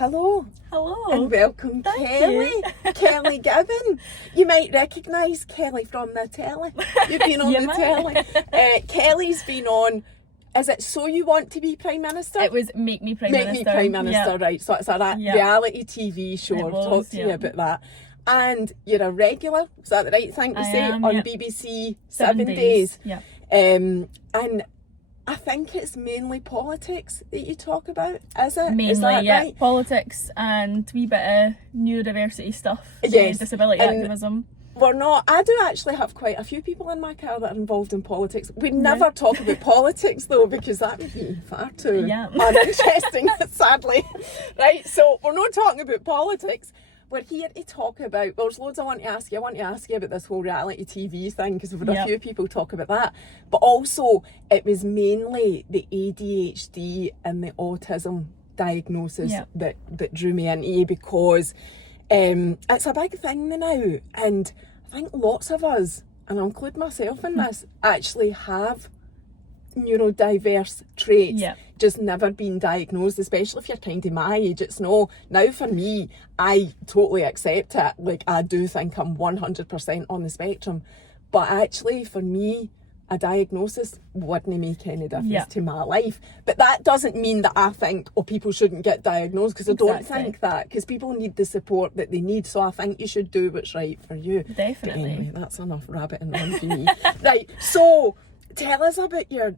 Hello. Hello. And welcome, Thank Kelly. you. Kelly Gibbon. You might recognise Kelly from the telly. You've been on You the might. telly. Kelly's been on, is it So You Want to Be Prime Minister? It was Make Me Prime Make Minister. Me Prime Minister, Yep. right. So it's a Yep. reality TV show. It I've was, talked to you yep. about that. And you're a regular, is that the right thing to I say? am, on yep. BBC 7 Days. Yep. And I think it's mainly politics that you talk about, is it? Mainly, is that yeah. right? Politics and a wee bit of neurodiversity stuff. Yes. Disability And activism. we're not, I do actually have quite a few people in my car that are involved in politics. We never talk about politics though, because that would be far too uninteresting, sadly. Right, so we're not talking about politics. We're here to talk about, well, there's loads I want to ask you. I want to ask you about this whole reality TV thing, because we've had a few people talk about that. But also, it was mainly the ADHD and the autism diagnosis that drew me into you, because it's a big thing now. And I think lots of us, and I'll include myself in this, actually have neurodiverse traits, just never been diagnosed, especially if you're kind of my age. It's no, now for me, I totally accept it. Like, I do think I'm 100% on the spectrum, but actually for me, a diagnosis wouldn't make any difference to my life. But that doesn't mean that I think, people shouldn't get diagnosed, because I don't think that, because people need the support that they need. So I think you should do what's right for you. Definitely. But anyway, that's enough rabbiting on for me. Right, so tell us about your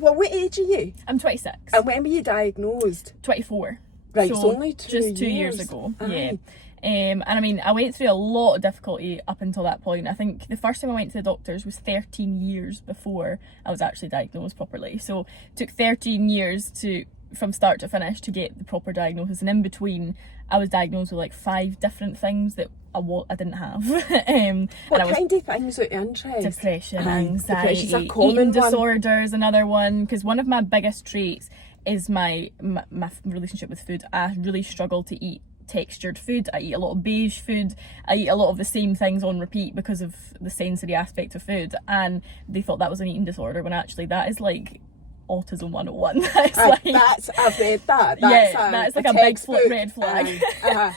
what age are you? I'm 26. And when were you diagnosed? 24. Right, so only just 2 years ago. Aye. Yeah. And I mean, I went through a lot of difficulty up until that point. I think the first time I went to the doctors was 13 years before I was actually diagnosed properly. So it took 13 years from start to finish to get the proper diagnosis. And in between, I was diagnosed with like 5 different things that I didn't have. What kind of things are interesting? Depression, anxiety, Depression's a common eating one. disorder is another one. Because one of my biggest traits is my relationship with food. I really struggle to eat textured food. I eat a lot of beige food. I eat a lot of the same things on repeat because of the sensory aspect of food, and they thought that was an eating disorder, when actually that is like autism 101. I've read that. That's like a big red flag. Uh-huh.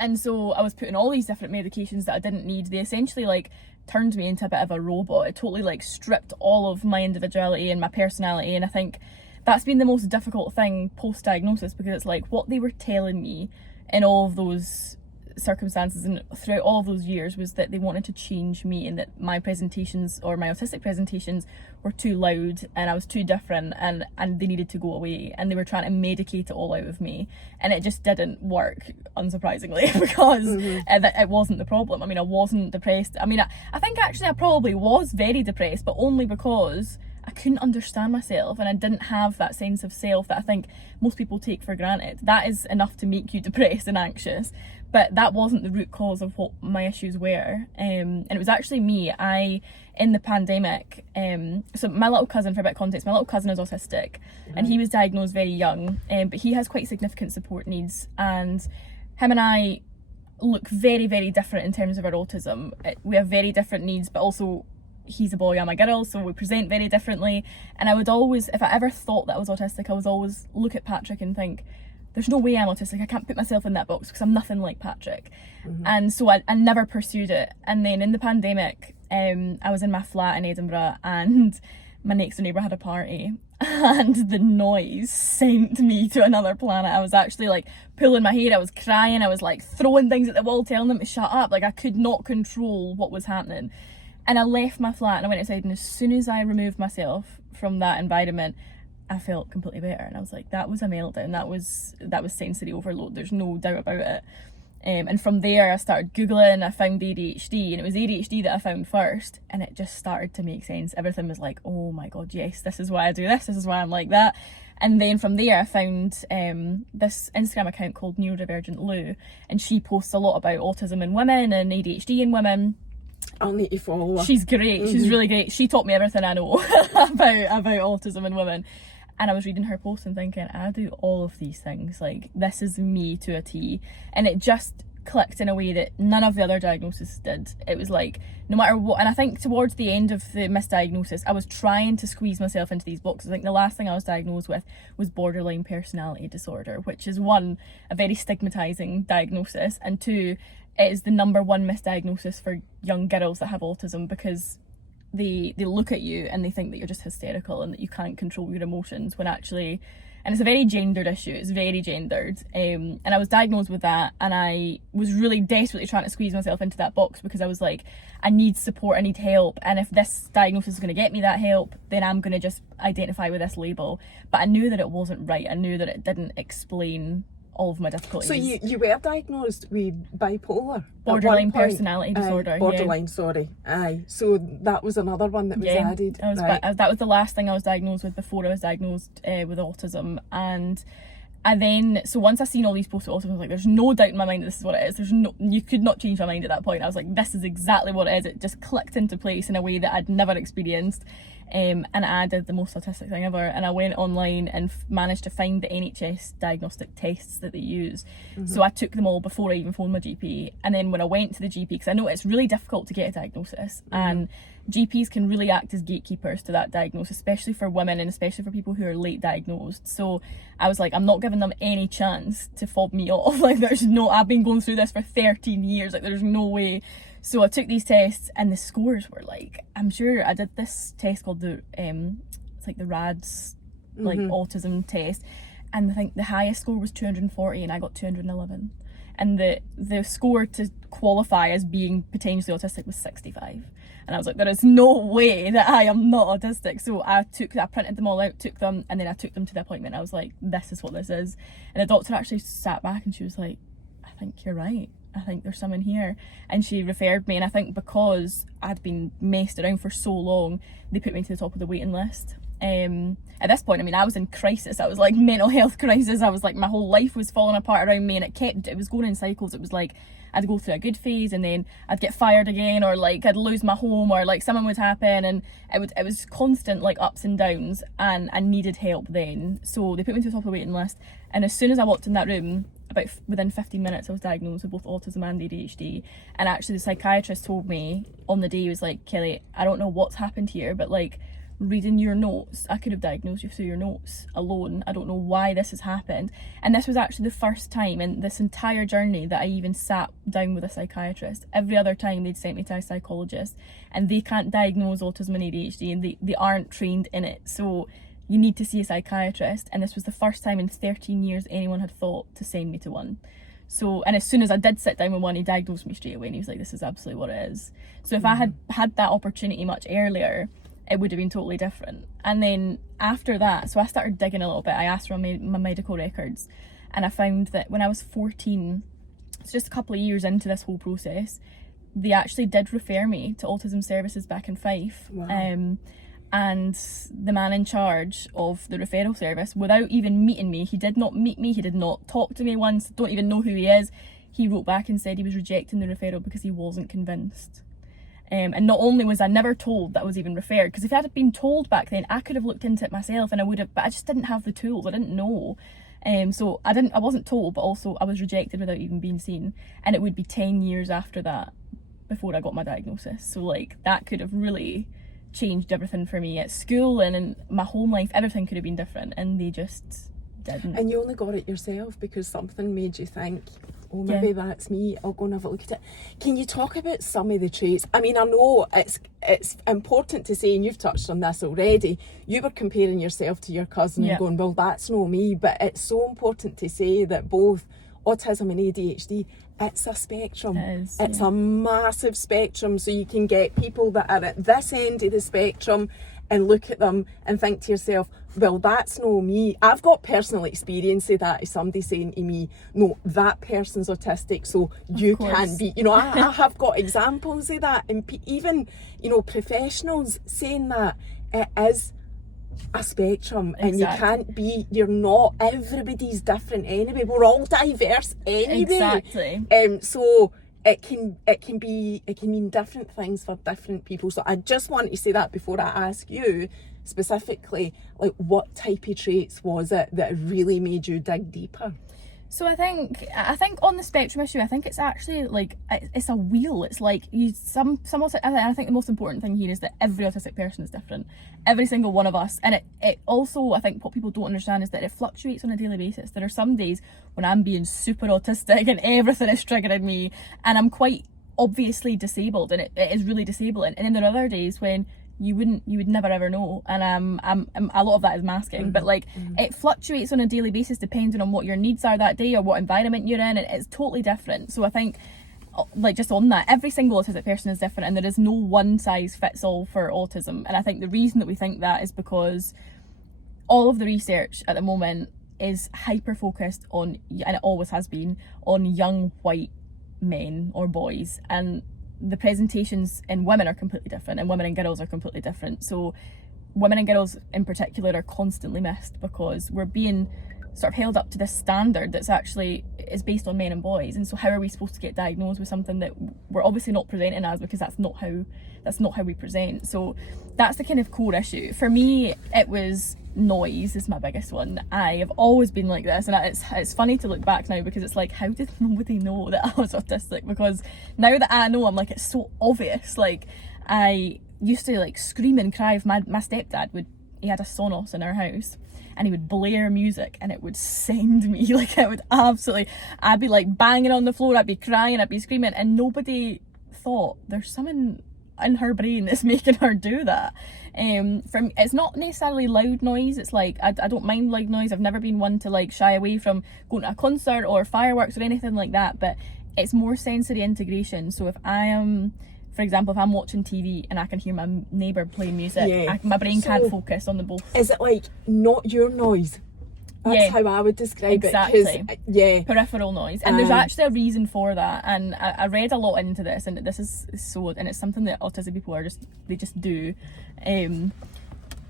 And so I was put on all these different medications that I didn't need. They essentially like turned me into a bit of a robot. It totally like stripped all of my individuality and my personality, and I think that's been the most difficult thing post-diagnosis, because it's like what they were telling me in all of those circumstances and throughout all of those years was that they wanted to change me, and that my presentations, or my autistic presentations, were too loud and I was too different, and they needed to go away, and they were trying to medicate it all out of me, and it just didn't work, unsurprisingly, because it wasn't the problem. I mean, I wasn't depressed. I mean, I think actually I probably was very depressed, but only because I couldn't understand myself, and I didn't have that sense of self that I think most people take for granted. That is enough to make you depressed and anxious, but that wasn't the root cause of what my issues were. And it was actually me. In the pandemic, so my little cousin, for a bit of context, my little cousin is autistic, and he was diagnosed very young, but he has quite significant support needs, and him and I look very, very different in terms of our autism. We have very different needs, but also he's a boy, I'm a girl, so we present very differently. And I would always, if I ever thought that I was autistic, I would always look at Patrick and think, there's no way I'm autistic. I can't put myself in that box because I'm nothing like Patrick. And so I never pursued it. And then in the pandemic, I was in my flat in Edinburgh, and my next door neighbour had a party, and the noise sent me to another planet. I was actually like pulling my hair, I was crying, I was like throwing things at the wall, telling them to shut up. Like, I could not control what was happening. And I left my flat and I went outside, and as soon as I removed myself from that environment, I felt completely better. And I was like, that was a meltdown. That was sensory overload. There's no doubt about it. And from there, I started Googling, I found ADHD, and it was ADHD that I found first. And it just started to make sense. Everything was like, oh my God, yes, this is why I do this. This is why I'm like that. And then from there, I found this Instagram account called Neurodivergent Lou. And she posts a lot about autism in women and ADHD in women. I'll need to follow her. She's great. She's really great. She taught me everything I know about autism in women. And I was reading her post and thinking, I do all of these things. Like, this is me to a T. And it just clicked in a way that none of the other diagnoses did. It was like, no matter what, and I think towards the end of the misdiagnosis, I was trying to squeeze myself into these boxes. I think the last thing I was diagnosed with was borderline personality disorder, which is one, a very stigmatizing diagnosis, and two, it is the number one misdiagnosis for young girls that have autism, because they look at you and they think that you're just hysterical and that you can't control your emotions, when actually, and it's a very gendered issue, it's very gendered, and I was diagnosed with that, and I was really desperately trying to squeeze myself into that box, because I was like, I need support, I need help, and if this diagnosis is going to get me that help, then I'm going to just identify with this label. But I knew that it wasn't right, I knew that it didn't explain all of my difficulties. So you were diagnosed with bipolar? Borderline personality disorder. Borderline, yeah. Sorry. Aye. So that was another one that was added. Right. That was the last thing I was diagnosed with before I was diagnosed with autism. And then, so once I seen all these posts of autism, I was like, there's no doubt in my mind that this is what it is. You could not change my mind at that point. I was like, this is exactly what it is. It just clicked into place in a way that I'd never experienced. And I did the most autistic thing ever, and I went online and managed to find the NHS diagnostic tests that they use. So I took them all before I even phoned my GP, and then when I went to the GP, because I know it's really difficult to get a diagnosis, and GPs can really act as gatekeepers to that diagnosis, especially for women and especially for people who are late diagnosed. So I was like, I'm not giving them any chance to fob me off. Like, I've been going through this for 13 years, like there's no way. So I took these tests, and the scores were like, I'm sure I did this test called the it's like the RADS like autism test, and I think the highest score was 240 and I got 211, and the score to qualify as being potentially autistic was 65, and I was like, there is no way that I am not autistic. So I printed them all out, took them, and then I took them to the appointment. I was like, this is what this is. And the doctor actually sat back and she was like, I think you're right, I think there's someone here, and she referred me. And I think because I'd been messed around for so long, they put me to the top of the waiting list. At this point, I mean, I was in crisis. I was like mental health crisis. I was like, my whole life was falling apart around me, and it was going in cycles. It was like I'd go through a good phase, and then I'd get fired again, or like I'd lose my home, or like something would happen, and it was constant like ups and downs, and I needed help then. So they put me to the top of the waiting list, and as soon as I walked in that room, within 15 minutes I was diagnosed with both autism and ADHD. And actually the psychiatrist told me on the day, he was like, Kelly, I don't know what's happened here, but like, reading your notes, I could have diagnosed you through your notes alone. I don't know why this has happened. And this was actually the first time in this entire journey that I even sat down with a psychiatrist. Every other time they'd sent me to a psychologist, and they can't diagnose autism and ADHD, and they aren't trained in it. So you need to see a psychiatrist, and this was the first time in 13 years anyone had thought to send me to one. So, and as soon as I did sit down with one, he diagnosed me straight away, and he was like, this is absolutely what it is. So if I had had that opportunity much earlier, it would have been totally different. And then after that, so I started digging a little bit. I asked for my medical records, and I found that when I was 14, so just a couple of years into this whole process, they actually did refer me to autism services back in Fife. Wow. And the man in charge of the referral service, without even meeting me, he did not meet me, he did not talk to me once, don't even know who he is, he wrote back and said he was rejecting the referral because he wasn't convinced. And not only was I never told that I was even referred, because if I had been told back then, I could have looked into it myself and I would have, but I just didn't have the tools, I didn't know. So I wasn't told, but also I was rejected without even being seen. And it would be 10 years after that before I got my diagnosis. So like, that could have really changed everything for me at school and in my home life. Everything could have been different, and they just didn't. And you only got it yourself because something made you think, oh, maybe that's me, I'll go and have a look at it. Can you talk about some of the traits? I mean, I know it's important to say, and you've touched on this already, you were comparing yourself to your cousin and going, well, that's no me. But it's so important to say that both autism and ADHD, it's a spectrum. It's a massive spectrum. So you can get people that are at this end of the spectrum and look at them and think to yourself, well, that's no me. I've got personal experience of that, as somebody saying to me, no, that person's autistic, so you can't be. You know, I have got examples of that, and even, you know, professionals saying that it is a spectrum, and you can't be, you're not, everybody's different anyway, we're all diverse anyway. So it can mean different things for different people. So I just want to say that before I ask you specifically, like, what type of traits was it that really made you dig deeper? So I think on the spectrum issue, I think it's actually like it's a wheel. It's like some I think the most important thing here is that every autistic person is different, every single one of us, and it also, I think what people don't understand is that it fluctuates on a daily basis. There are some days when I'm being super autistic and everything is triggering me, and I'm quite obviously disabled, and it is really disabling. And then there are other days when you would never ever know, and I'm a lot of that is masking, but like it fluctuates on a daily basis depending on what your needs are that day or what environment you're in, and it's totally different. So I think, like, just on that, every single autistic person is different, and there is no one size fits all for autism. And I think the reason that we think that is because all of the research at the moment is hyper focused on, and it always has been, on young white men or boys, and the presentations in women are completely different, and women and girls are completely different. So women and girls in particular are constantly missed because we're being sort of held up to this standard that's actually is based on men and boys. And so how are we supposed to get diagnosed with something that we're obviously not presenting as, because that's not how we present. So that's the kind of core issue. For me, it was noise is my biggest one. I have always been like this, and it's funny to look back now because it's like, how did nobody know that I was autistic? Because now that I know, I'm like, it's so obvious. Like, I used to like scream and cry if my stepdad he had a Sonos in our house, and he would blare music and it would send me, like, it would absolutely, I'd be like banging on the floor, I'd be crying, I'd be screaming, and nobody thought there's something in her brain that's making her do that. It's not necessarily loud noise. It's like I don't mind loud noise. I've never been one to like shy away from going to a concert or fireworks or anything like that, but it's more sensory integration. So if I am, for example, if I'm watching TV and I can hear my neighbour playing music, my brain can't focus on the both. Is it like not your noise? That's how I would describe it. Exactly. Peripheral noise. And there's actually a reason for that. And I read a lot into this, and this is so, and it's something that autistic people they just do. And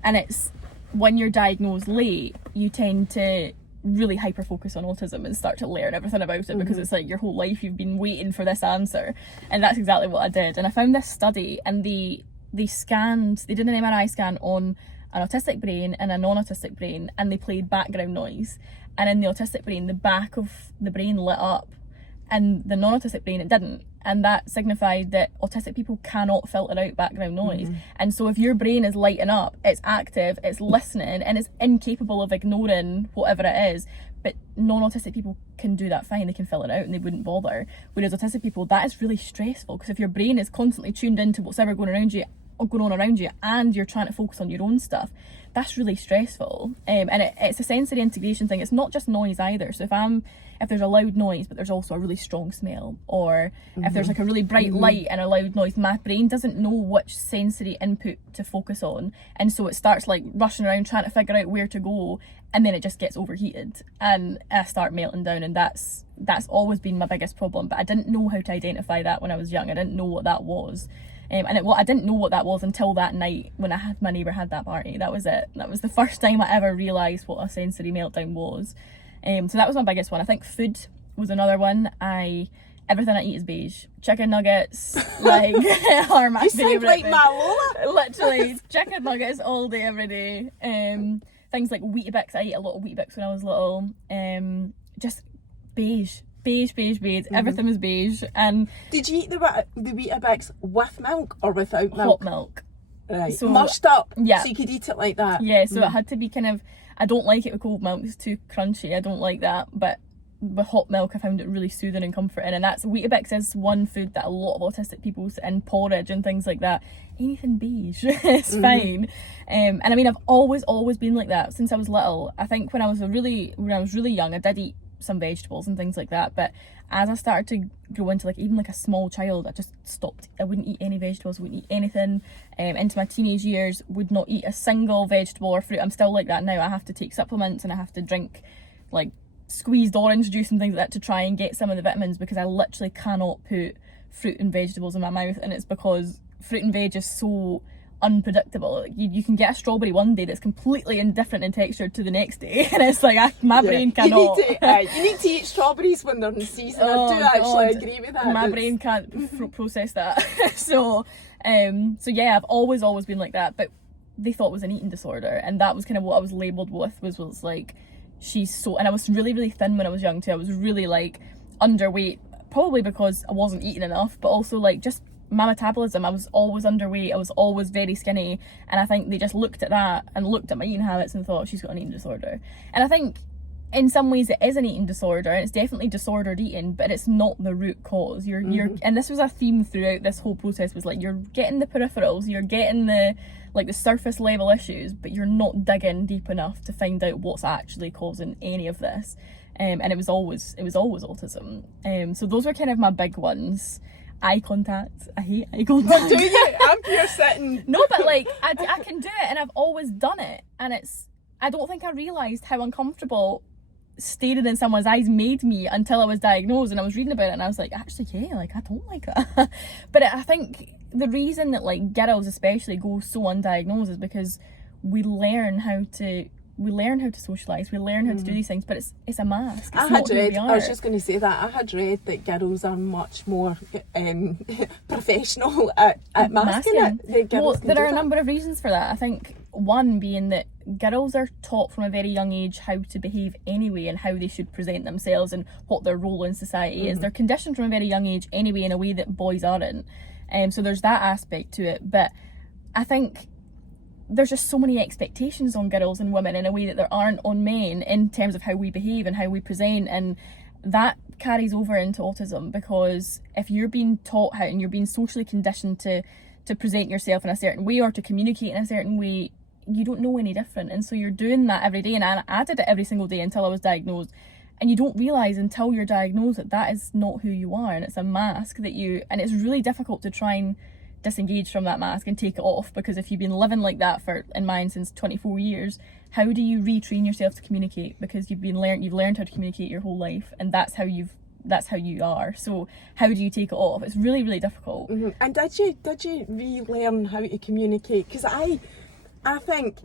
it's when you're diagnosed late, you tend to really hyper focus on autism and start to learn everything about it, because it's like your whole life you've been waiting for this answer. And that's exactly what I did. And I found this study, and they did an MRI scan on an autistic brain and a non-autistic brain, and they played background noise. And in the autistic brain, the back of the brain lit up, and the non-autistic brain, it didn't. And that signified that autistic people cannot filter out background noise. And so if your brain is lighting up, it's active, it's listening, and it's incapable of ignoring whatever it is. But non-autistic people can do that fine. They can fill it out and they wouldn't bother. Whereas autistic people, that is really stressful, because if your brain is constantly tuned into what's ever going on around you, and you're trying to focus on your own stuff, that's really stressful. And it's a sensory integration thing. It's not just noise either. So if there's a loud noise but there's also a really strong smell, or if there's like a really bright light and a loud noise, my brain doesn't know which sensory input to focus on, and so it starts like rushing around trying to figure out where to go, and then it just gets overheated and I start melting down. And that's always been my biggest problem, but I didn't know how to identify that when I was young. I didn't know what that was. I didn't know what that was until that night when my neighbour had that party. That was it. That was the first time I ever realised what a sensory meltdown was. So that was my biggest one. I think food was another one. Everything I eat is beige. Chicken nuggets, like, are my favourite. You sound like my Lola. Literally, chicken nuggets all day, every day. Things like Weetabix. I ate a lot of Weetabix when I was little. Just beige. Beige. Everything was beige. And did you eat the Weetabix with milk or without milk? Hot milk. Right. So mushed up. Yeah. So you could eat it like that. Yeah. So it had to be kind of. I don't like it with cold milk. It's too crunchy. I don't like that. But with hot milk, I found it really soothing and comforting. And that's Weetabix is one food that a lot of autistic people, and porridge and things like that, anything beige, it's fine. And I mean, I've always been like that since I was little. I think when I was really young, I did eat some vegetables and things like that, but as I started to grow into even like a small child, I just stopped. I wouldn't eat any vegetables, wouldn't eat anything. Into my teenage years, would not eat a single vegetable or fruit. I'm still like that now. I have to take supplements and I have to drink like squeezed orange juice and things like that to try and get some of the vitamins, because I literally cannot put fruit and vegetables in my mouth. And it's because fruit and veg is so unpredictable. You can get a strawberry one day that's completely indifferent in texture to the next day, and it's like my brain cannot. You need to eat strawberries when they're in season. I do actually agree with that. My brain can't process that. So yeah, I've always been like that, but they thought it was an eating disorder, and that was kind of what I was labelled with, was like and I was really, really thin when I was young too. I was really like underweight, probably because I wasn't eating enough, but also like just my metabolism. I was always underweight, I was always very skinny, and I think they just looked at that and looked at my eating habits and thought, she's got an eating disorder. And I think in some ways it is an eating disorder, and it's definitely disordered eating, but it's not the root cause. You're and this was a theme throughout this whole process, was like, you're getting the peripherals, you're getting the surface level issues, but you're not digging deep enough to find out what's actually causing any of this. And it was always autism. So those were kind of my big ones. Eye contact. I hate eye contact. Do you? I'm here sitting. No, but like I can do it, and I've always done it, and I don't think I realised how uncomfortable staring in someone's eyes made me until I was diagnosed, and I was reading about it, and I was like, actually, yeah, like I don't like that. But I think the reason that like girls especially go so undiagnosed is because we learn how to socialise, we learn how to do these things, but it's a mask. It's not who we are. I was just going to say that, I had read that girls are much more professional at masking it. Well, there are a number of reasons for that. I think one being that girls are taught from a very young age how to behave anyway, and how they should present themselves and what their role in society is. They're conditioned from a very young age anyway in a way that boys aren't. So there's that aspect to it. But I think there's just so many expectations on girls and women in a way that there aren't on men, in terms of how we behave and how we present, and that carries over into autism, because if you're being taught how, and you're being socially conditioned to present yourself in a certain way or to communicate in a certain way, you don't know any different, and so you're doing that every day. And I did it every single day until I was diagnosed, and you don't realise until you're diagnosed that is not who you are, and it's a mask that and it's really difficult to try and disengage from that mask and take it off, because if you've been living like that for, in mine, since 24 years, how do you retrain yourself to communicate? Because you've learned how to communicate your whole life, and that's how you are. So how do you take it off? It's really, really difficult. And did you relearn how to communicate? Because I think,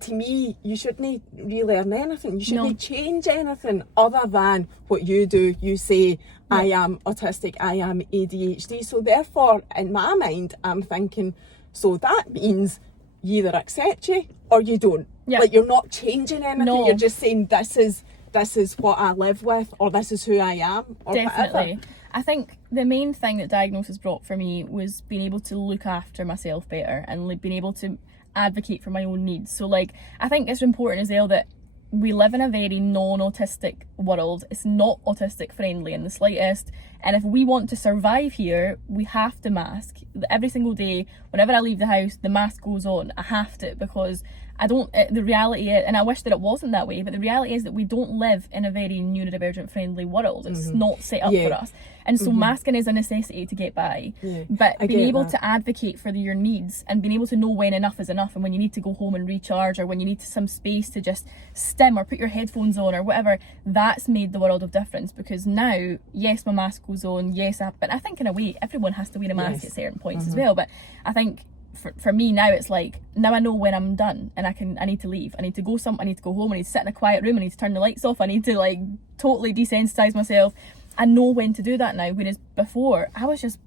to me, you shouldn't relearn anything. You shouldn't change anything other than what you do. You say, I am autistic, I am ADHD. So therefore, in my mind, I'm thinking, so that means you either accept you or you don't. Yeah. Like, you're not changing anything. No. You're just saying, this is what I live with, or this is who I am, or Definitely. whatever. I think the main thing that diagnosis brought for me was being able to look after myself better, and being able to advocate for my own needs. So like, I think it's important as well that we live in a very non-autistic world. It's not autistic friendly in the slightest, and if we want to survive here, we have to mask. Every single day, whenever I leave the house, the mask goes on. I have to, because the reality is, and I wish that it wasn't that way, but the reality is that we don't live in a very neurodivergent friendly world. It's not set up for us. And so masking is a necessity to get by. Yeah. But being able to advocate for your needs, and being able to know when enough is enough, and when you need to go home and recharge, or when you need some space to just stim or put your headphones on or whatever, that's made the world of difference. Because now, yes, my mask goes on, but I think in a way everyone has to wear a mask at certain points as well. But I think for me now, it's like, now I know when I'm done, and I need to leave, I need to go home, I need to sit in a quiet room, I need to turn the lights off, I need to like totally desensitize myself. I know when to do that now, whereas before I was just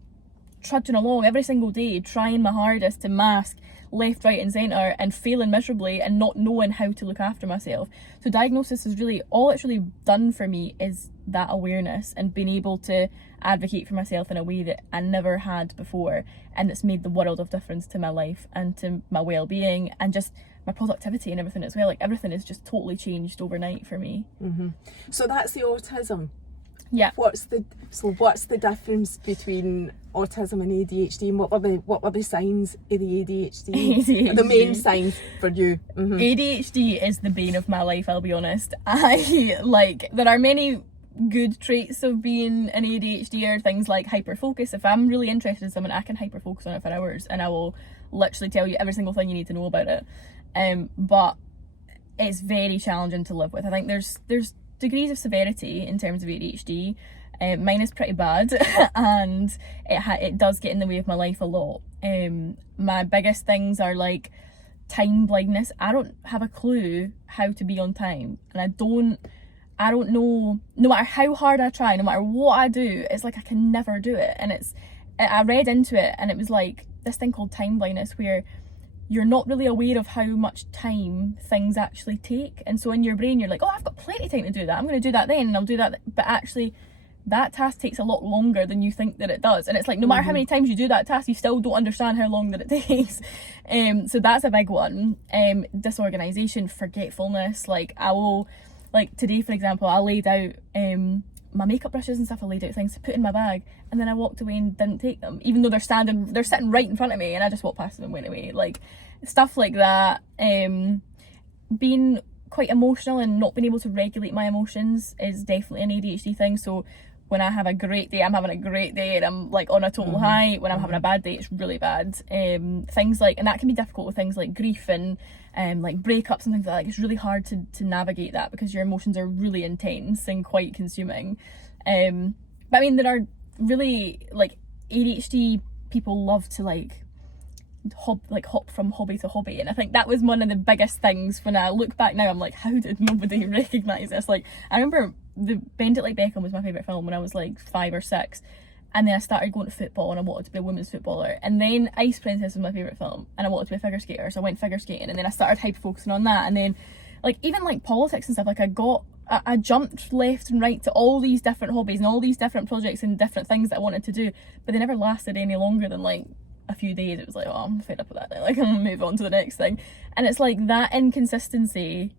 trudging along every single day, trying my hardest to mask left, right and centre, and failing miserably, and not knowing how to look after myself. So diagnosis is really, all it's really done for me is that awareness, and being able to advocate for myself in a way that I never had before, and it's made the world of difference to my life and to my well-being, and just my productivity and everything as well. Like, everything has just totally changed overnight for me. So that's the autism. Yeah. What's the difference between autism and ADHD, and what were the signs of the ADHD? The main signs for you? ADHD is the bane of my life, I'll be honest. There are many good traits of being an ADHDer, things like hyperfocus. If I'm really interested in something, I can hyperfocus on it for hours, and I will literally tell you every single thing you need to know about it. But it's very challenging to live with. I think there's degrees of severity in terms of ADHD. Mine is pretty bad, and it does get in the way of my life a lot. My biggest things are like time blindness. I don't have a clue how to be on time, and I don't know, no matter how hard I try, no matter what I do, it's like I can never do it. And I read into it, and it was like this thing called time blindness, where you're not really aware of how much time things actually take. And so in your brain, you're like, oh, I've got plenty of time to do that. I'm going to do that then, and I'll do that. But actually, that task takes a lot longer than you think that it does. And it's like, no matter how many times you do that task, you still don't understand how long that it takes. So that's a big one. Disorganization, forgetfulness. Like, I will, like today, for example, I laid out my makeup brushes and stuff. I laid out things to put in my bag, and then I walked away and didn't take them, even though they're sitting right in front of me, and I just walked past them and went away. Like, stuff like that. Being quite emotional and not being able to regulate my emotions is definitely an ADHD thing. So when I have a great day, I'm having a great day and I'm like on a total high. When I'm having a bad day, it's really bad. Things like, and that can be difficult with things like grief and like breakups and things like that. It's really hard to navigate that because your emotions are really intense and quite consuming. But I mean, there are really, like, ADHD people love to like hop from hobby to hobby, and I think that was one of the biggest things. When I look back now, I'm like, how did nobody recognise this? Like, I remember the Bend It Like Beckham was my favourite film when I was like 5 or 6, and then I started going to football and I wanted to be a women's footballer, and then Ice Princess was my favourite film and I wanted to be a figure skater, so I went figure skating, and then I started hyper focusing on that, and then like even like politics and stuff, like I jumped left and right to all these different hobbies and all these different projects and different things that I wanted to do, but they never lasted any longer than like a few days. It was like, oh, I'm fed up with that now. Like, I'm gonna move on to the next thing. And it's like that inconsistency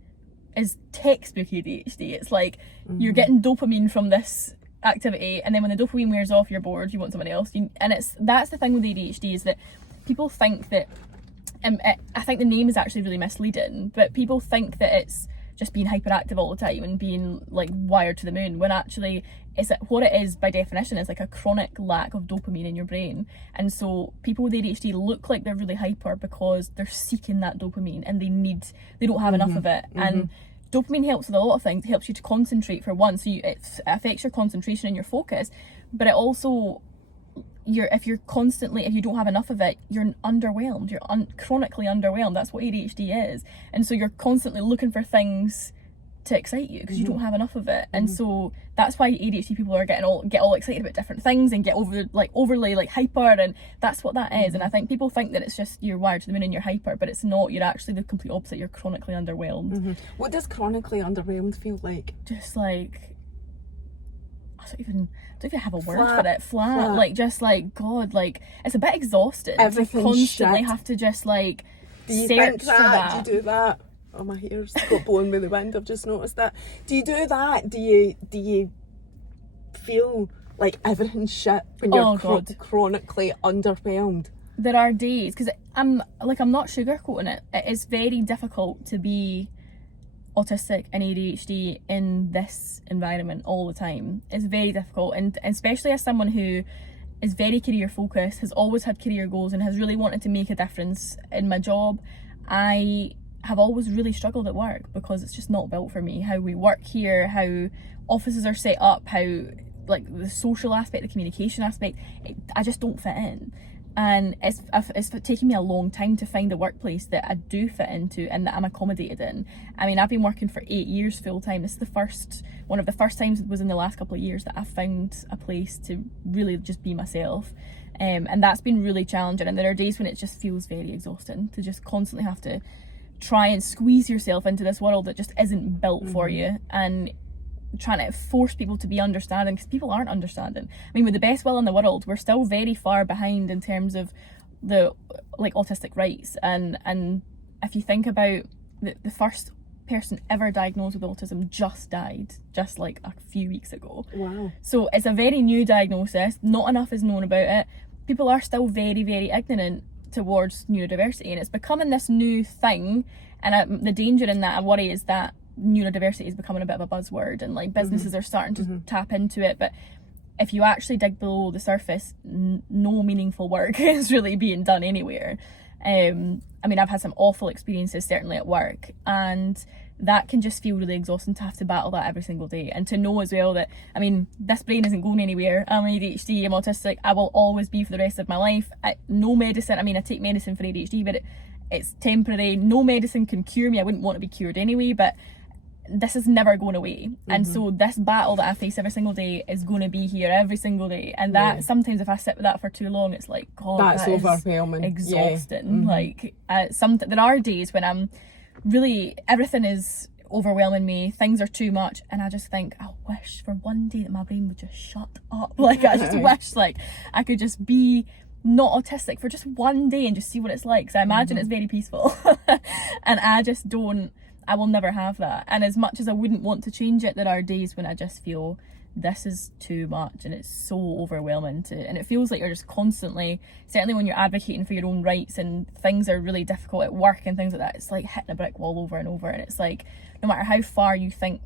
is textbook ADHD. It's like you're getting dopamine from this activity, and then when the dopamine wears off, you're bored, you want somebody else. That's the thing with ADHD, is that people think that I think the name is actually really misleading, but people think that it's just being hyperactive all the time and being like wired to the moon, when actually what it is by definition is like a chronic lack of dopamine in your brain. And so people with ADHD look like they're really hyper because they're seeking that dopamine and they don't have enough of it. And dopamine helps with a lot of things. It helps you to concentrate, for one, so it affects your concentration and your focus, but it also, if you don't have enough of it, you're underwhelmed. You're chronically underwhelmed. That's what ADHD is. And so you're constantly looking for things to excite you because you don't have enough of it. And so that's why ADHD people are get all excited about different things and get overly like hyper, and that's what that is. And I think people think that it's just you're wired to the moon and you're hyper, but it's not. You're actually the complete opposite. You're chronically underwhelmed. What does chronically underwhelmed feel like? Just like, I don't even have a word for it. Flat. Like, just like, God, like, it's a bit exhausting to constantly have to just like search for that. Do you do that? Oh, my hair's got blown with the wind, I've just noticed that. Do you do that? Do you feel like everything's shit when you're chronically underwhelmed? There are days, because I'm not sugarcoating it. It is very difficult to be autistic and ADHD in this environment all the time. It's very difficult, and especially as someone who is very career focused, has always had career goals, and has really wanted to make a difference in my job. I have always really struggled at work because it's just not built for me. How we work here, how offices are set up, how like the social aspect, the communication aspect, I just don't fit in. And it's taken me a long time to find a workplace that I do fit into and that I'm accommodated in. I mean, I've been working for 8 years full time. This is one of the first times it was in the last couple of years that I found a place to really just be myself. And that's been really challenging. And there are days when it just feels very exhausting to just constantly have to try and squeeze yourself into this world that just isn't built for you, and trying to force people to be understanding, because people aren't understanding. I mean, with the best will in the world, we're still very far behind in terms of the like autistic rights. And if you think about the first person ever diagnosed with autism just died just like a few weeks ago. Wow. So it's a very new diagnosis. Not enough is known about it. People are still very, very ignorant towards neurodiversity, and it's becoming this new thing. And the danger in that, I worry, is that neurodiversity is becoming a bit of a buzzword, and like businesses are starting to tap into it, but if you actually dig below the surface, no meaningful work is really being done anywhere. I mean, I've had some awful experiences certainly at work, and that can just feel really exhausting to have to battle that every single day, and to know as well that, I mean, this brain isn't going anywhere. I'm ADHD, I'm autistic, I will always be for the rest of my life. No medicine, I mean, I take medicine for ADHD, but it's temporary. No medicine can cure me. I wouldn't want to be cured anyway, but this is never going away. And so this battle that I face every single day is going to be here every single day. And that sometimes if I sit with that for too long, it's like, God, that's overwhelming. Exhausting. Like there are days when I'm really, everything is overwhelming me, things are too much, and I just think, I wish for one day that my brain would just shut up. Like I just wish like I could just be not autistic for just one day and just see what it's like, because I imagine it's very peaceful. And I will never have that. And as much as I wouldn't want to change it, there are days when I just feel this is too much and it's so overwhelming and it feels like you're just constantly, certainly when you're advocating for your own rights and things are really difficult at work and things like that, it's like hitting a brick wall over and over. And it's like, no matter how far you think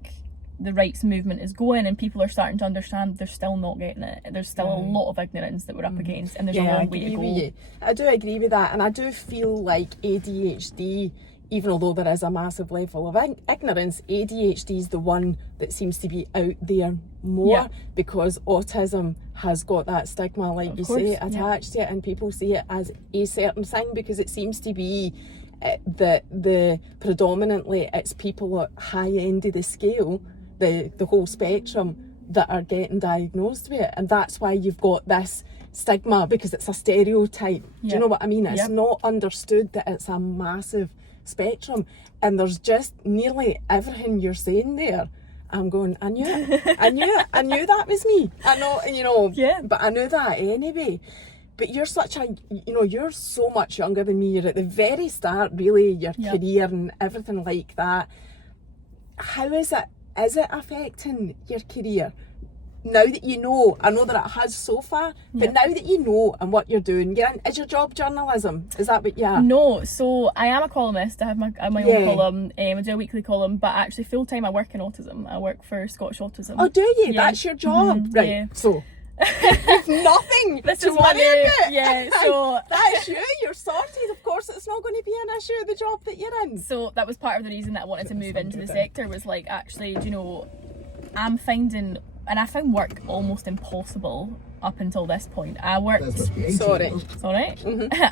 the rights movement is going and people are starting to understand, they're still not getting it. There's still a lot of ignorance that we're up against, and there's a long way to go. I do agree with that, and I do feel like ADHD, even although there is a massive level of ignorance, ADHD is the one that seems to be out there more, because autism has got that stigma, like you say, attached to it, and people see it as a certain thing because it seems to be the predominantly it's people at high end of the scale, the whole spectrum, that are getting diagnosed with it, and that's why you've got this stigma, because it's a stereotype. Do you know what I mean? It's not understood that it's a massive spectrum, and there's just nearly everything you're saying there. I'm going, I knew it. I knew that was me. I know, but I knew that anyway. But you're you're so much younger than me. You're at the very start, really, your career and everything like that. How is it affecting your career? Now that you know, I know that it has so far, but now that you know and what you're doing, is your job journalism? Is that what you are? No, so I am a columnist. I have my own column. I do a weekly column, but actually full time I work in autism. I work for Scottish Autism. Oh, do you? Yeah. That's your job, right? Yeah. So you've nothing to worry about. Yeah, so that's you. You're sorted. Of course, it's not going to be an issue. The job that you're in. So that was part of the reason that I wanted to move into the sector. Was like, actually, I'm finding. And I found work almost impossible up until this point. I worked... Sorry.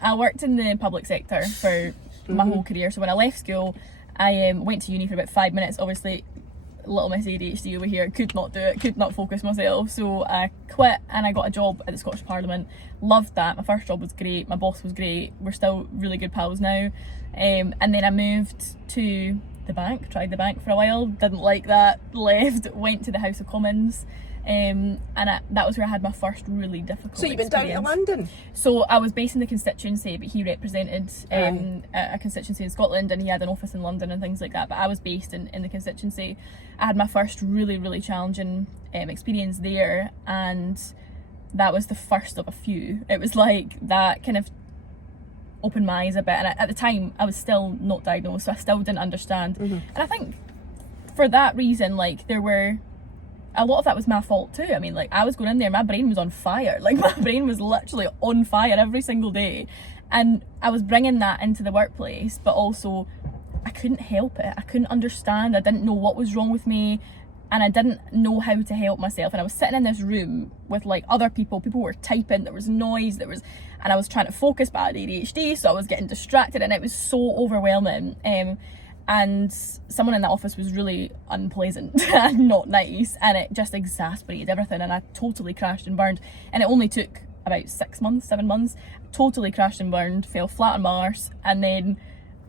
I worked in the public sector for my whole career. So when I left school, I went to uni for about 5 minutes. Obviously, little Miss ADHD over here, could not do it, could not focus myself. So I quit and I got a job at the Scottish Parliament. Loved that. My first job was great. My boss was great. We're still really good pals now. And then I moved to... tried the bank for a while, didn't like that, left, went to the House of Commons, and that was where I had my first really difficult So you've been down to London? So I was based in the constituency, but he represented a constituency in Scotland, and he had an office in London and things like that, but I was based in the constituency. I had my first really, really challenging experience there, and that was the first of a few. It was like that kind of opened my eyes a bit, and at the time I was still not diagnosed, so I still didn't understand. And I think for that reason, like, there were a lot of that was my fault too. I mean, like, I was going in there, my brain was on fire, like my brain was literally on fire every single day, and I was bringing that into the workplace, but also I couldn't help it. I couldn't understand. I didn't know what was wrong with me, and I didn't know how to help myself. And I was sitting in this room with like other people were typing, there was noise, and I was trying to focus, but I had ADHD, so I was getting distracted, and it was so overwhelming. And someone in that office was really unpleasant and not nice, and it just exasperated everything, and I totally crashed and burned. And it only took about 7 months, totally crashed and burned, fell flat on my arse, and then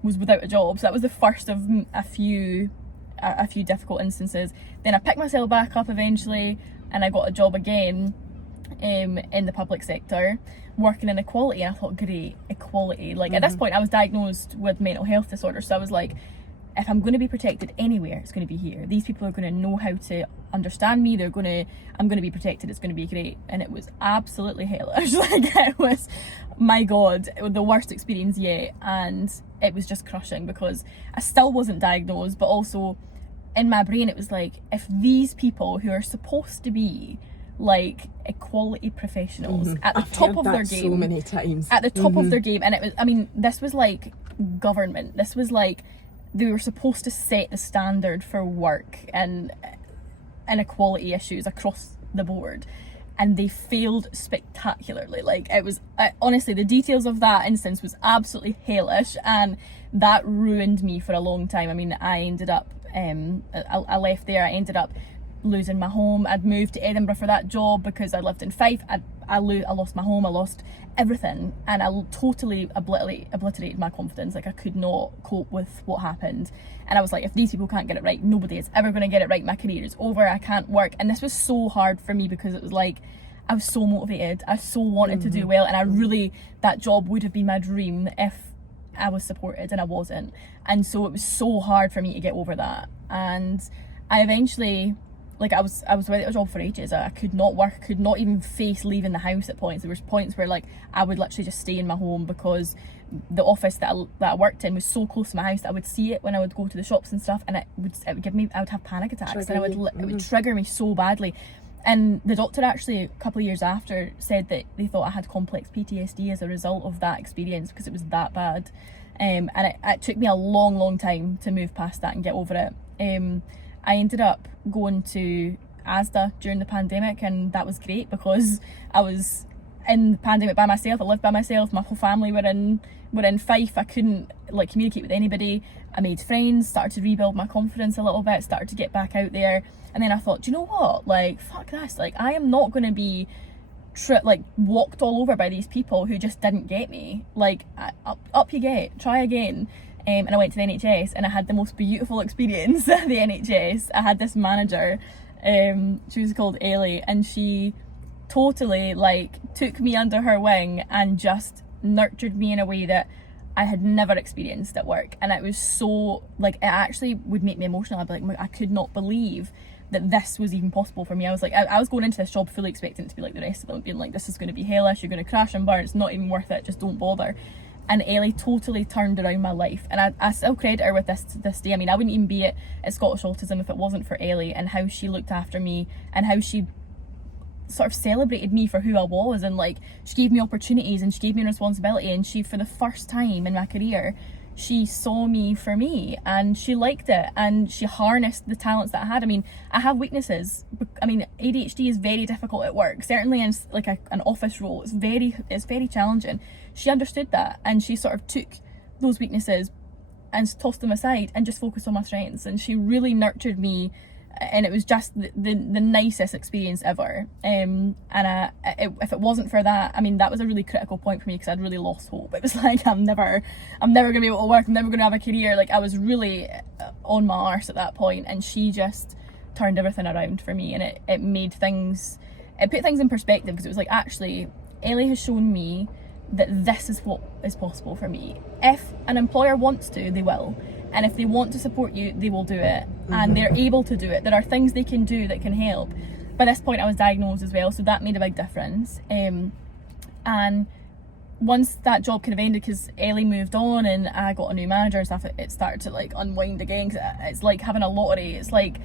was without a job. So that was the first of a few difficult instances. Then I picked myself back up eventually, and I got a job again in the public sector, working in equality, and I thought, great, equality. Like, at this point I was diagnosed with mental health disorder, so I was like, if I'm going to be protected anywhere, it's going to be here. These people are going to know how to understand me. I'm going to be protected. It's going to be great. And it was absolutely hellish. Like, it was, my God, it was the worst experience yet. And it was just crushing because I still wasn't diagnosed, but also in my brain it was like, if these people who are supposed to be like equality professionals at the top of their game, so many times, at the top of their game, and it was, I mean, this was like government. This was like, they were supposed to set the standard for work and inequality issues across the board, and they failed spectacularly. Like, it was, honestly, the details of that instance was absolutely hellish, and that ruined me for a long time. I mean, I ended up I left there. I ended up losing my home. I'd moved to Edinburgh for that job because I lived in Fife. I lost my home, I lost everything, and I totally obliterated my confidence. Like, I could not cope with what happened, and I was like, if these people can't get it right, nobody is ever going to get it right. My career is over, I can't work. And this was so hard for me because it was like, I was so motivated, I so wanted to do well, and I really, that job would have been my dream if I was supported, and I wasn't. And so it was so hard for me to get over that. And I eventually, like, I was without a job for ages. I could not work, I could not even face leaving the house at points. There was points where, like, I would literally just stay in my home because the office that I worked in was so close to my house that I would see it when I would go to the shops and stuff, and it would give me, I would have panic attacks, and it would trigger me so badly. And the doctor actually, a couple of years after, said that they thought I had complex PTSD as a result of that experience because it was that bad. And it took me a long time to move past that and get over it. I ended up going to ASDA during the pandemic, and that was great because I was in the pandemic by myself. I lived by myself. My whole family were in Fife. I couldn't, like, communicate with anybody. I made friends, started to rebuild my confidence a little bit, started to get back out there. And then I thought, do you know what? Like, fuck this. Like, I am not going to be walked all over by these people who just didn't get me. Like, up you get, try again. And I went to the NHS, and I had the most beautiful experience at the NHS. I had this manager, she was called Ellie, and she totally, like, took me under her wing and just nurtured me in a way that I had never experienced at work. And it was so, like, it actually would make me emotional. I'd be like, I could not believe that this was even possible for me. I was like, I was going into this job fully expecting it to be like the rest of them, being like, this is going to be hellish, you're going to crash and burn, it's not even worth it, just don't bother. And Ellie totally turned around my life, and I still credit her with this to this day. I mean, I wouldn't even be at Scottish Autism if it wasn't for Ellie, and how she looked after me, and how she sort of celebrated me for who I was, and, like, she gave me opportunities, and she gave me responsibility, and she, for the first time in my career, she saw me for me, and she liked it, and she harnessed the talents that I had. I mean, I have weaknesses. I mean, ADHD is very difficult at work, certainly in, like, an office role. It's very challenging. She understood that, and she sort of took those weaknesses and tossed them aside and just focused on my strengths, and she really nurtured me, and it was just the nicest experience ever. If it wasn't for that, I mean, that was a really critical point for me because I'd really lost hope. It was like, I'm never gonna be able to work, I'm never gonna have a career. Like, I was really on my arse at that point, and she just turned everything around for me, and it put things in perspective, because it was like, actually, Ellie has shown me that this is what is possible for me. If an employer wants to, they will. And if they want to support you, they will do it. And they're able to do it. There are things they can do that can help. By this point, I was diagnosed as well, so that made a big difference. And once that job kind of ended, because Ellie moved on and I got a new manager and stuff, it started to, like, unwind again. Cause it's like having a lottery. It's like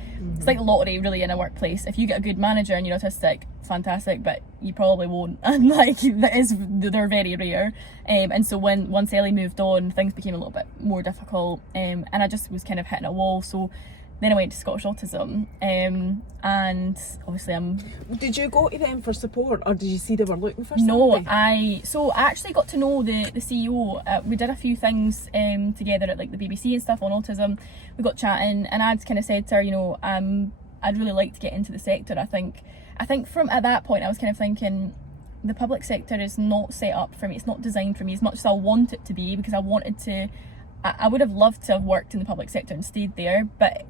lottery, really, in a workplace. If you get a good manager and you're autistic, fantastic, but you probably won't. And, like, they're very rare. And so once Ellie moved on, things became a little bit more difficult, and I just was kind of hitting a wall. So then I went to Scottish Autism, and obviously Did you go to them for support, or did you see they were looking for something? No, I actually got to know the CEO. We did a few things together at, like, the BBC and stuff on autism. We got chatting, and I'd kind of said to her, you know, I'd really like to get into the sector. I think from at that point I was kind of thinking, the public sector is not set up for me. It's not designed for me as much as I want it to be, because I would have loved to have worked in the public sector and stayed there, but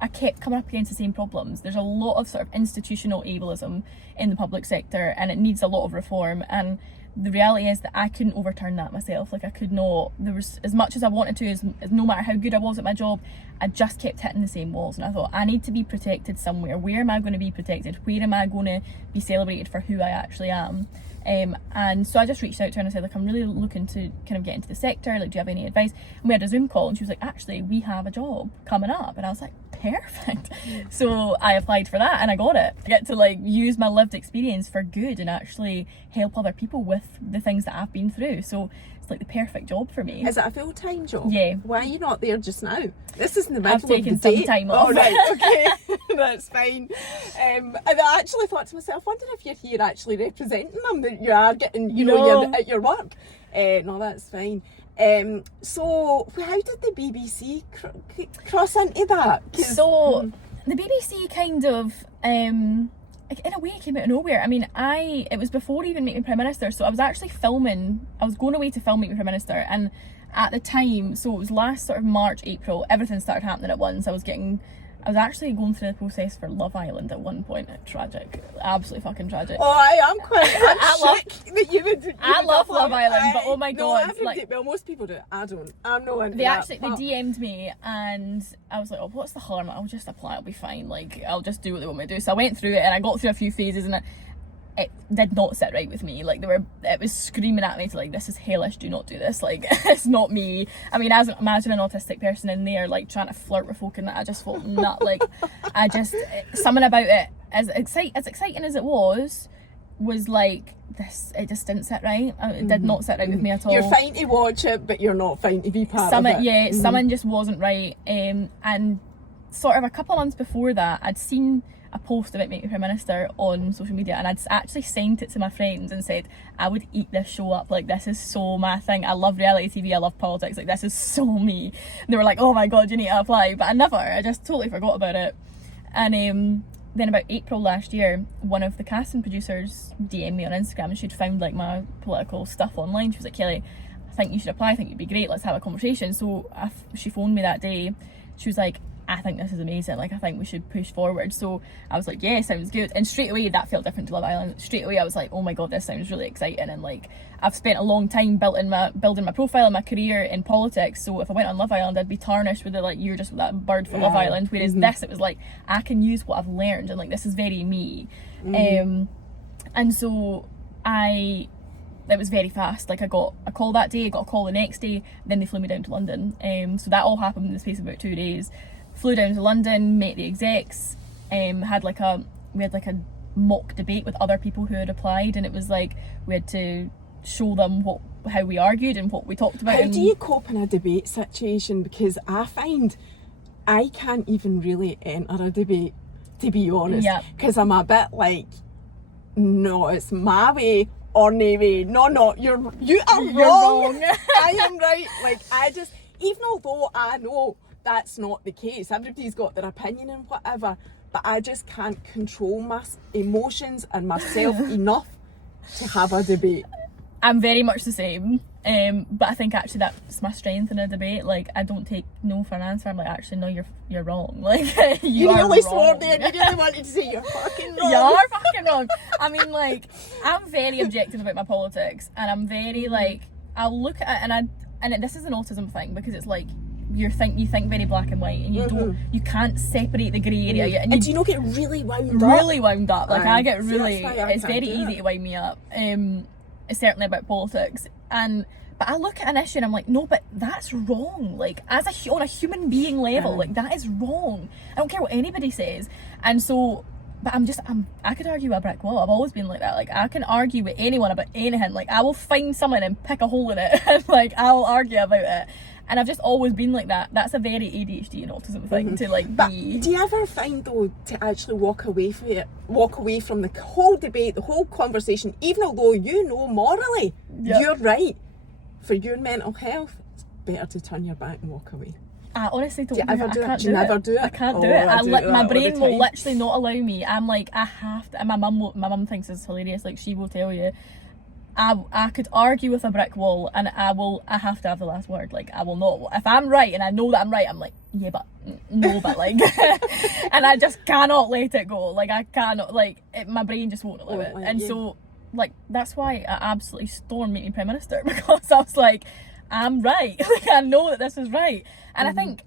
I kept coming up against the same problems. There's a lot of sort of institutional ableism in the public sector, and it needs a lot of reform. And the reality is that I couldn't overturn that myself. Like, I could not. There was, as much as I wanted to, as no matter how good I was at my job, I just kept hitting the same walls. And I thought, I need to be protected somewhere. Where am I going to be protected? Where am I going to be celebrated for who I actually am? And so I just reached out to her and I said, like, I'm really looking to kind of get into the sector. Like, do you have any advice? And we had a Zoom call, and she was like, actually, we have a job coming up. And I was like, perfect. So I applied for that and I got it. I get to, like, use my lived experience for good and actually help other people with the things that I've been through. So it's like the perfect job for me. Is it a full-time job? Yeah. Why are you not there just now? This is in the middle I've taken of the day. some time off. Oh, right, okay. That's fine. And I actually thought to myself, wonder if you're here actually representing them, that you are getting, you know, you're at your work. No, that's fine. So how did the BBC cross into that? So the BBC kind of in a way came out of nowhere. I mean, it was before even Make Me Prime Minister, so I was actually I was going away to film Make Me Prime Minister, and at the time, so it was last sort of March, April, everything started happening at once. I was actually going through the process for Love Island at one point. Tragic. Absolutely fucking tragic. Oh, I'm shook that you would I love Love Island, but oh my god. Well, most people do. I don't. I'm not into They that. they DM'd me, and I was like, oh, what's the harm? I'll just apply, it'll be fine. Like, I'll just do what they want me to do. So I went through it, and I got through a few phases, and it did not sit right with me. Like, it was screaming at me to, like, this is hellish, do not do this. Like, it's not me. I mean, imagine an autistic person in there, like, trying to flirt with folk, and I just thought, not like, something about it, as exciting as it was like, this, it just didn't sit right. It did not sit right with me at all. You're fine to watch it, but you're not fine to be part of it. Yeah, something just wasn't right. And sort of a couple of months before that, I'd seen a post about Make Me Prime Minister on social media, and I'd actually sent it to my friends and said, I would eat this show up, like, this is so my thing. I love reality TV, I love politics, like, this is so me. And they were like, oh my god, you need to apply. But I just totally forgot about it. And then about April last year, one of the casting producers DM'd me on Instagram, and she'd found, like, my political stuff online. She was like, Kelly, I think you should apply, I think you'd be great, let's have a conversation. So she phoned me that day. She was like, I think this is amazing, like, I think we should push forward. So I was like, yeah, sounds good. And straight away that felt different to Love Island. Straight away I was like, oh my god, this sounds really exciting. And, like, I've spent a long time building my profile and my career in politics, so if I went on Love Island I'd be tarnished with it, like, you're just that bird for Love Island. Whereas this, it was like, I can use what I've learned, and, like, this is very me. And so it was very fast. Like, I got a call that day, got a call the next day, then they flew me down to London. So that all happened in the space of about 2 days. Flew down to London, met the execs, we had like a mock debate with other people who had applied, and it was like, we had to show them how we argued and what we talked about. How do you cope in a debate situation? Because I find I can't even really enter a debate, to be honest, because I'm a bit like, no, it's my way or no way. No, you're wrong. I am right. Like, I just, even although I know that's not the case, everybody's got their opinion and whatever, but I just can't control my emotions and myself enough to have a debate. I'm very much the same, but I think actually that's my strength in a debate. Like, I don't take no for an answer. I'm like, actually, no, you're wrong. Like, you really wrong. swore there. You really wanted to say you're fucking wrong. You are fucking wrong. I mean, like, I'm very objective about my politics, and I'm very, like, I'll look at it, and this is an autism thing, because it's like, you think very black and white, and you can't separate the grey area. And do you not get really wound up? Like, I get really, it's very easy to wind me up. Certainly about politics, but I look at an issue and I'm like, no, but that's wrong. Like, on a human being level, like, that is wrong. I don't care what anybody says. And so, but I could argue a brick wall. I've always been like that. Like, I can argue with anyone about anything. Like, I will find someone and pick a hole in it, and, like, I'll argue about it. And I've just always been like that. That's a very ADHD and autism thing to, like, but be. Do you ever find, though, to actually walk away from the whole debate, the whole conversation, even although you know morally you're right, for your mental health, it's better to turn your back and walk away? I honestly don't. Do you ever do it? I can't do you never do it? I can't do it. My brain will time. literally not allow me. I'm like, I have to. And my mum thinks it's hilarious. Like, she will tell you, I could argue with a brick wall, and I have to have the last word. Like, I will not. If I'm right and I know that I'm right, I'm like, yeah, but no, but like, and I just cannot let it go. Like, I cannot. Like, my brain just won't allow it. And so, like, that's why I absolutely stormed Make Me Prime Minister, because I was like, I'm right. Like, I know that this is right. And I think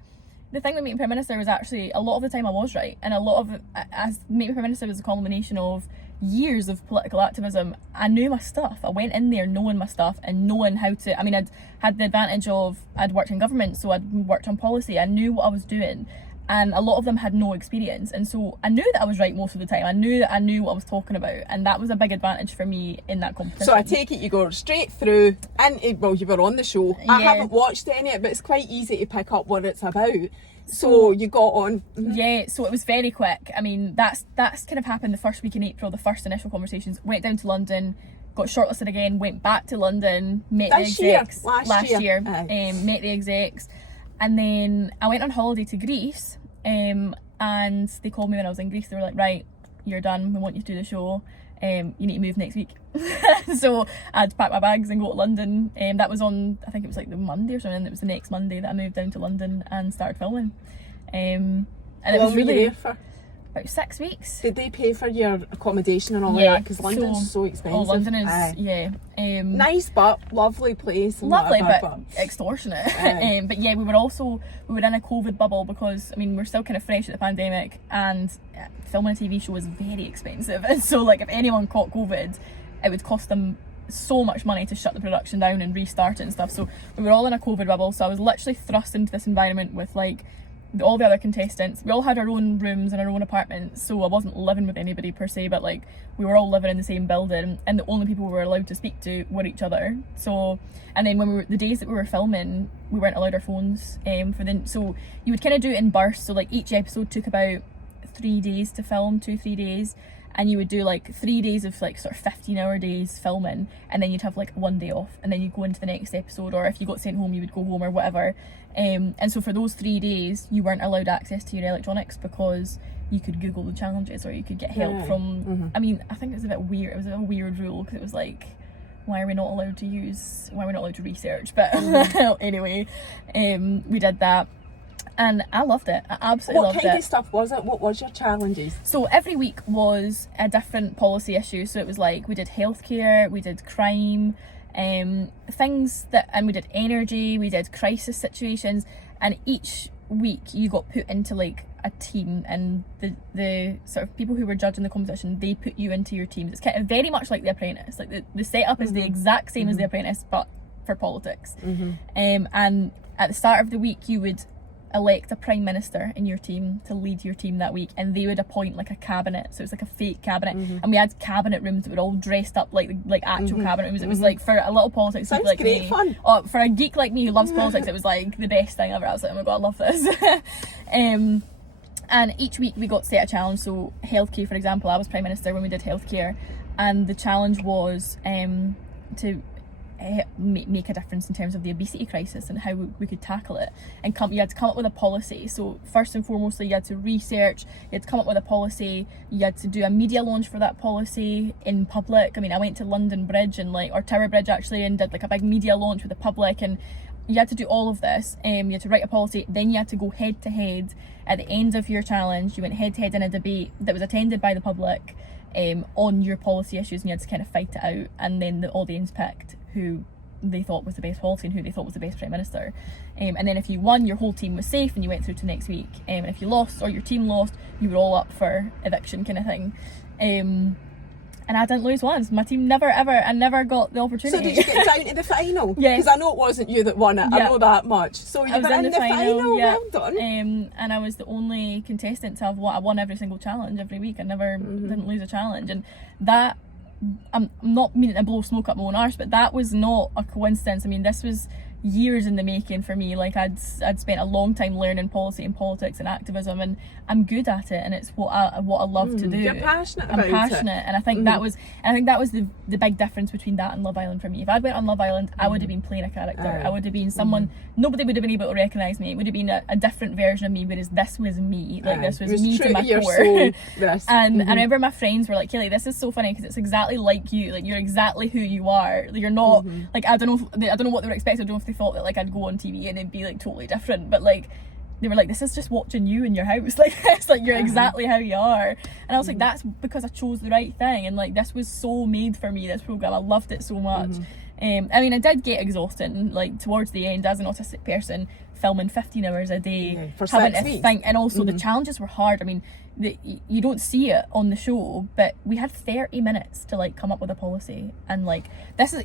the thing with Make Me Prime Minister was actually, a lot of the time I was right, and a lot of, as Make Me Prime Minister was a culmination of years of political activism. I knew my stuff. I went in there knowing my stuff and knowing how to, I mean, I'd had the advantage of, I'd worked in government, so I'd worked on policy. I knew what I was doing, and a lot of them had no experience, and so I knew that I was right most of the time. I knew that I knew what I was talking about, and that was a big advantage for me in that competition. So I take it you go straight through, and well, you were on the show. I haven't watched any of it, but it's quite easy to pick up what it's about. So you got on. Yeah, so it was very quick. I mean, that's kind of happened the first week in April, the first initial conversations. Went down to London, got shortlisted again, went back to London, met the execs last year, met the execs, and then I went on holiday to Greece, and they called me when I was in Greece. They were like, right, you're done, we want you to do the show, you need to move next week. So I had to pack my bags and go to London. That was on, I think it was like the Monday or something. It was the next Monday that I moved down to London and started filming. And it was really, were you there for? About 6 weeks. Did they pay for your accommodation and all of that? Because London's so expensive. Oh, London is, yeah. Nice, but lovely place. Lovely, but extortionate. But yeah, we were in a COVID bubble because, I mean, we're still kind of fresh at the pandemic, and filming a TV show is very expensive. And so, like, if anyone caught COVID, it would cost them so much money to shut the production down and restart it and stuff. So we were all in a COVID bubble. So I was literally thrust into this environment with, like, all the other contestants. We all had our own rooms and our own apartments, so I wasn't living with anybody per se, but like we were all living in the same building, and the only people we were allowed to speak to were each other. So, and then when the days that we were filming, we weren't allowed our phones so you would kind of do it in bursts. So like each episode took about 3 days to film, 2-3 days, and you would do like 3 days of like sort of 15-hour days filming, and then you'd have like 1 day off, and then you'd go into the next episode, or if you got sent home you would go home or whatever. And so for those 3 days you weren't allowed access to your electronics because you could Google the challenges, or you could get help from I mean, I think it was a bit weird. It was a weird rule because it was like, why are we not allowed to research? But anyway, we did that. And I loved it. I absolutely loved it. What kind of stuff was it? What was your challenges? So every week was a different policy issue. So it was like, we did healthcare, we did crime, things that, and we did energy, we did crisis situations, and each week you got put into like a team, and the sort of people who were judging the competition, they put you into your teams. It's kind of very much like The Apprentice. Like the setup is the exact same as The Apprentice, but for politics. And at the start of the week you would elect a prime minister in your team to lead your team that week, and they would appoint like a cabinet. So it was like a fake cabinet, and we had cabinet rooms that were all dressed up like actual cabinet rooms. It was like, for a little politics geek like great me, fun. For a geek like me who loves politics, it was like the best thing ever. I was like, oh my god, I love this. And each week we got set a challenge. So healthcare, for example, I was prime minister when we did healthcare, and the challenge was to make a difference in terms of the obesity crisis and how we could tackle it, and you had to come up with a policy. So first and foremost, you had to research, you had to come up with a policy, you had to do a media launch for that policy in public. I mean, I went to London Bridge or Tower Bridge actually, and did like a big media launch with the public, and you had to do all of this. You had to write a policy, then you had to go head to head at the end of your challenge. You went head to head in a debate that was attended by the public on your policy issues, and you had to kind of fight it out, and then the audience picked who they thought was the best policy and who they thought was the best prime minister. And then if you won, your whole team was safe and you went through to next week. And if you lost, or your team lost, you were all up for eviction kind of thing. And I didn't lose once. My team never got the opportunity. So did you get down to the final? Yes. Because I know it wasn't you that won it. I know that much. So you were in the final. Yeah. Well done. And I was the only contestant to have won every single challenge every week. I never didn't lose a challenge. And that, I'm not meaning to blow smoke up my own arse, but that was not a coincidence. I mean, this was years in the making for me. Like I'd spent a long time learning policy and politics and activism, and I'm good at it, and it's what I love to do. You're passionate about it. I'm passionate, and I think that was the big difference between that and Love Island for me. If I'd went on Love Island, I would have been playing a character. I would have been someone nobody would have been able to recognise me. It would have been a different version of me, whereas this was me. Like this was me to my core. And I remember my friends were like, Kelly, this is so funny because it's exactly like you. Like you're exactly who you are. You're not like, I don't know what they were expecting. I don't know if they thought that like I'd go on TV and it'd be like totally different, but like they were like, this is just watching you in your house. Like it's like you're exactly how you are. And I was like, that's because I chose the right thing, and like this was so made for me, this programme. I loved it so much. I mean, I did get exhausting like towards the end as an autistic person, filming 15 hours a day, for having 6 to weeks. think, and also the challenges were hard. I mean, you don't see it on the show, but we had 30 minutes to like come up with a policy, and like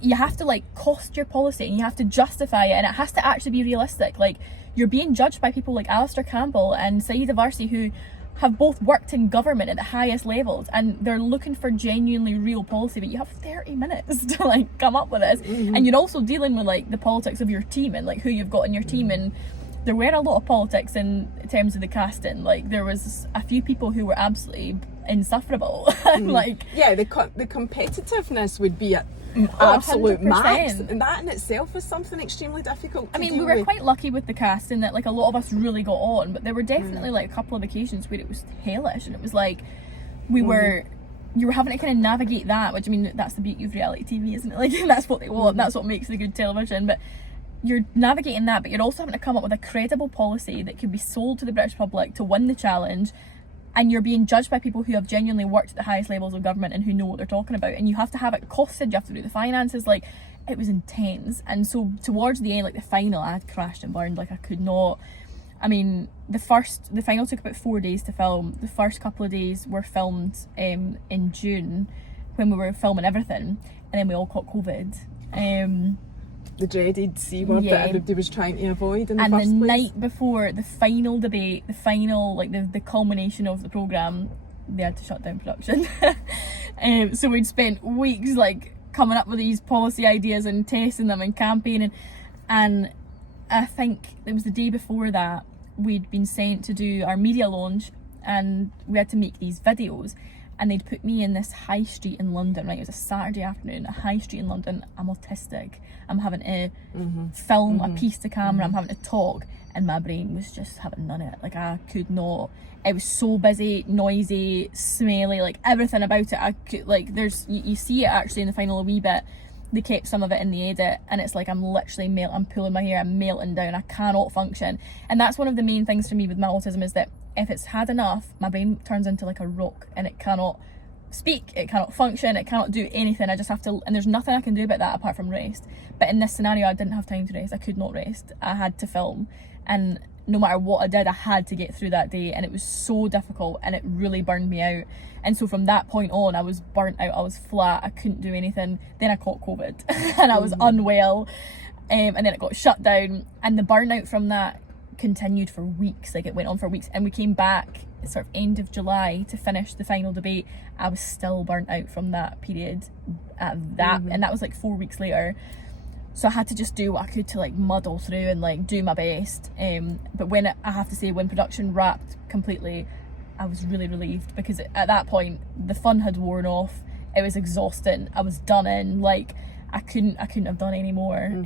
you have to like cost your policy, and you have to justify it, and it has to actually be realistic. Like you're being judged by people like Alistair Campbell and Saeed Avarsi, who have both worked in government at the highest levels, and they're looking for genuinely real policy, but you have 30 minutes to like come up with this. And you're also dealing with like the politics of your team and like who you've got in your team, and there were a lot of politics in terms of the casting. Like there was a few people who were absolutely insufferable. And like, yeah, the competitiveness would be at absolute 100%. max, and that in itself is something extremely difficult to I mean, deal we were with. quite lucky with the cast in that like a lot of us really got on, but there were definitely like a couple of occasions where it was hellish, and it was like you were having to kind of navigate that, which I mean, that's the beauty of reality TV, isn't it? Like, that's what they want, that's what makes the good television. But you're navigating that, but you're also having to come up with a credible policy that could be sold to the British public to win the challenge, and you're being judged by people who have genuinely worked at the highest levels of government and who know what they're talking about, and you have to have it costed, you have to do the finances. Like, it was intense. And so towards the end, like the final, I had crashed and burned. Like, I could not. I mean, the final took about 4 days to film. The first couple of days were filmed in June when we were filming everything, and then we all caught COVID. The dreaded C word that everybody was trying to avoid in the and first the place. night before the final debate, the final, like the culmination of the programme, they had to shut down production. So we'd spent weeks like coming up with these policy ideas and testing them and campaigning, and I think it was the day before that we'd been sent to do our media launch, and we had to make these videos, and they'd put me in this high street in London, right? It was a Saturday afternoon, a high street in London. I'm autistic. I'm having to film a piece to camera. I'm having to talk, and my brain was just having none of it. Like, I could not. It was so busy, noisy, smelly, like everything about it. I could, like, you see it actually in the final a wee bit. They kept some of it in the edit, and it's like I'm literally I'm pulling my hair, I'm melting down, I cannot function. And that's one of the main things for me with my autism, is that if it's had enough, my brain turns into like a rock, and it cannot speak, it cannot function, it cannot do anything. I just have to, and there's nothing I can do about that apart from rest. But in this scenario, I didn't have time to rest. I could not rest. I had to film, and no matter what I did, I had to get through that day, and it was so difficult, and it really burned me out. And so from that point on, I was burnt out, I was flat, I couldn't do anything. Then I caught COVID and I was unwell, and then it got shut down, and the burnout from that continued for weeks. Like, it went on for weeks, and we came back sort of end of July to finish the final debate. I was still burnt out from that period and that was like 4 weeks later. So I had to just do what I could to like muddle through and like do my best. But when I have to say, when production wrapped completely, I was really relieved, because at that point the fun had worn off. It was exhausting. I was done in. Like, I couldn't have done any more.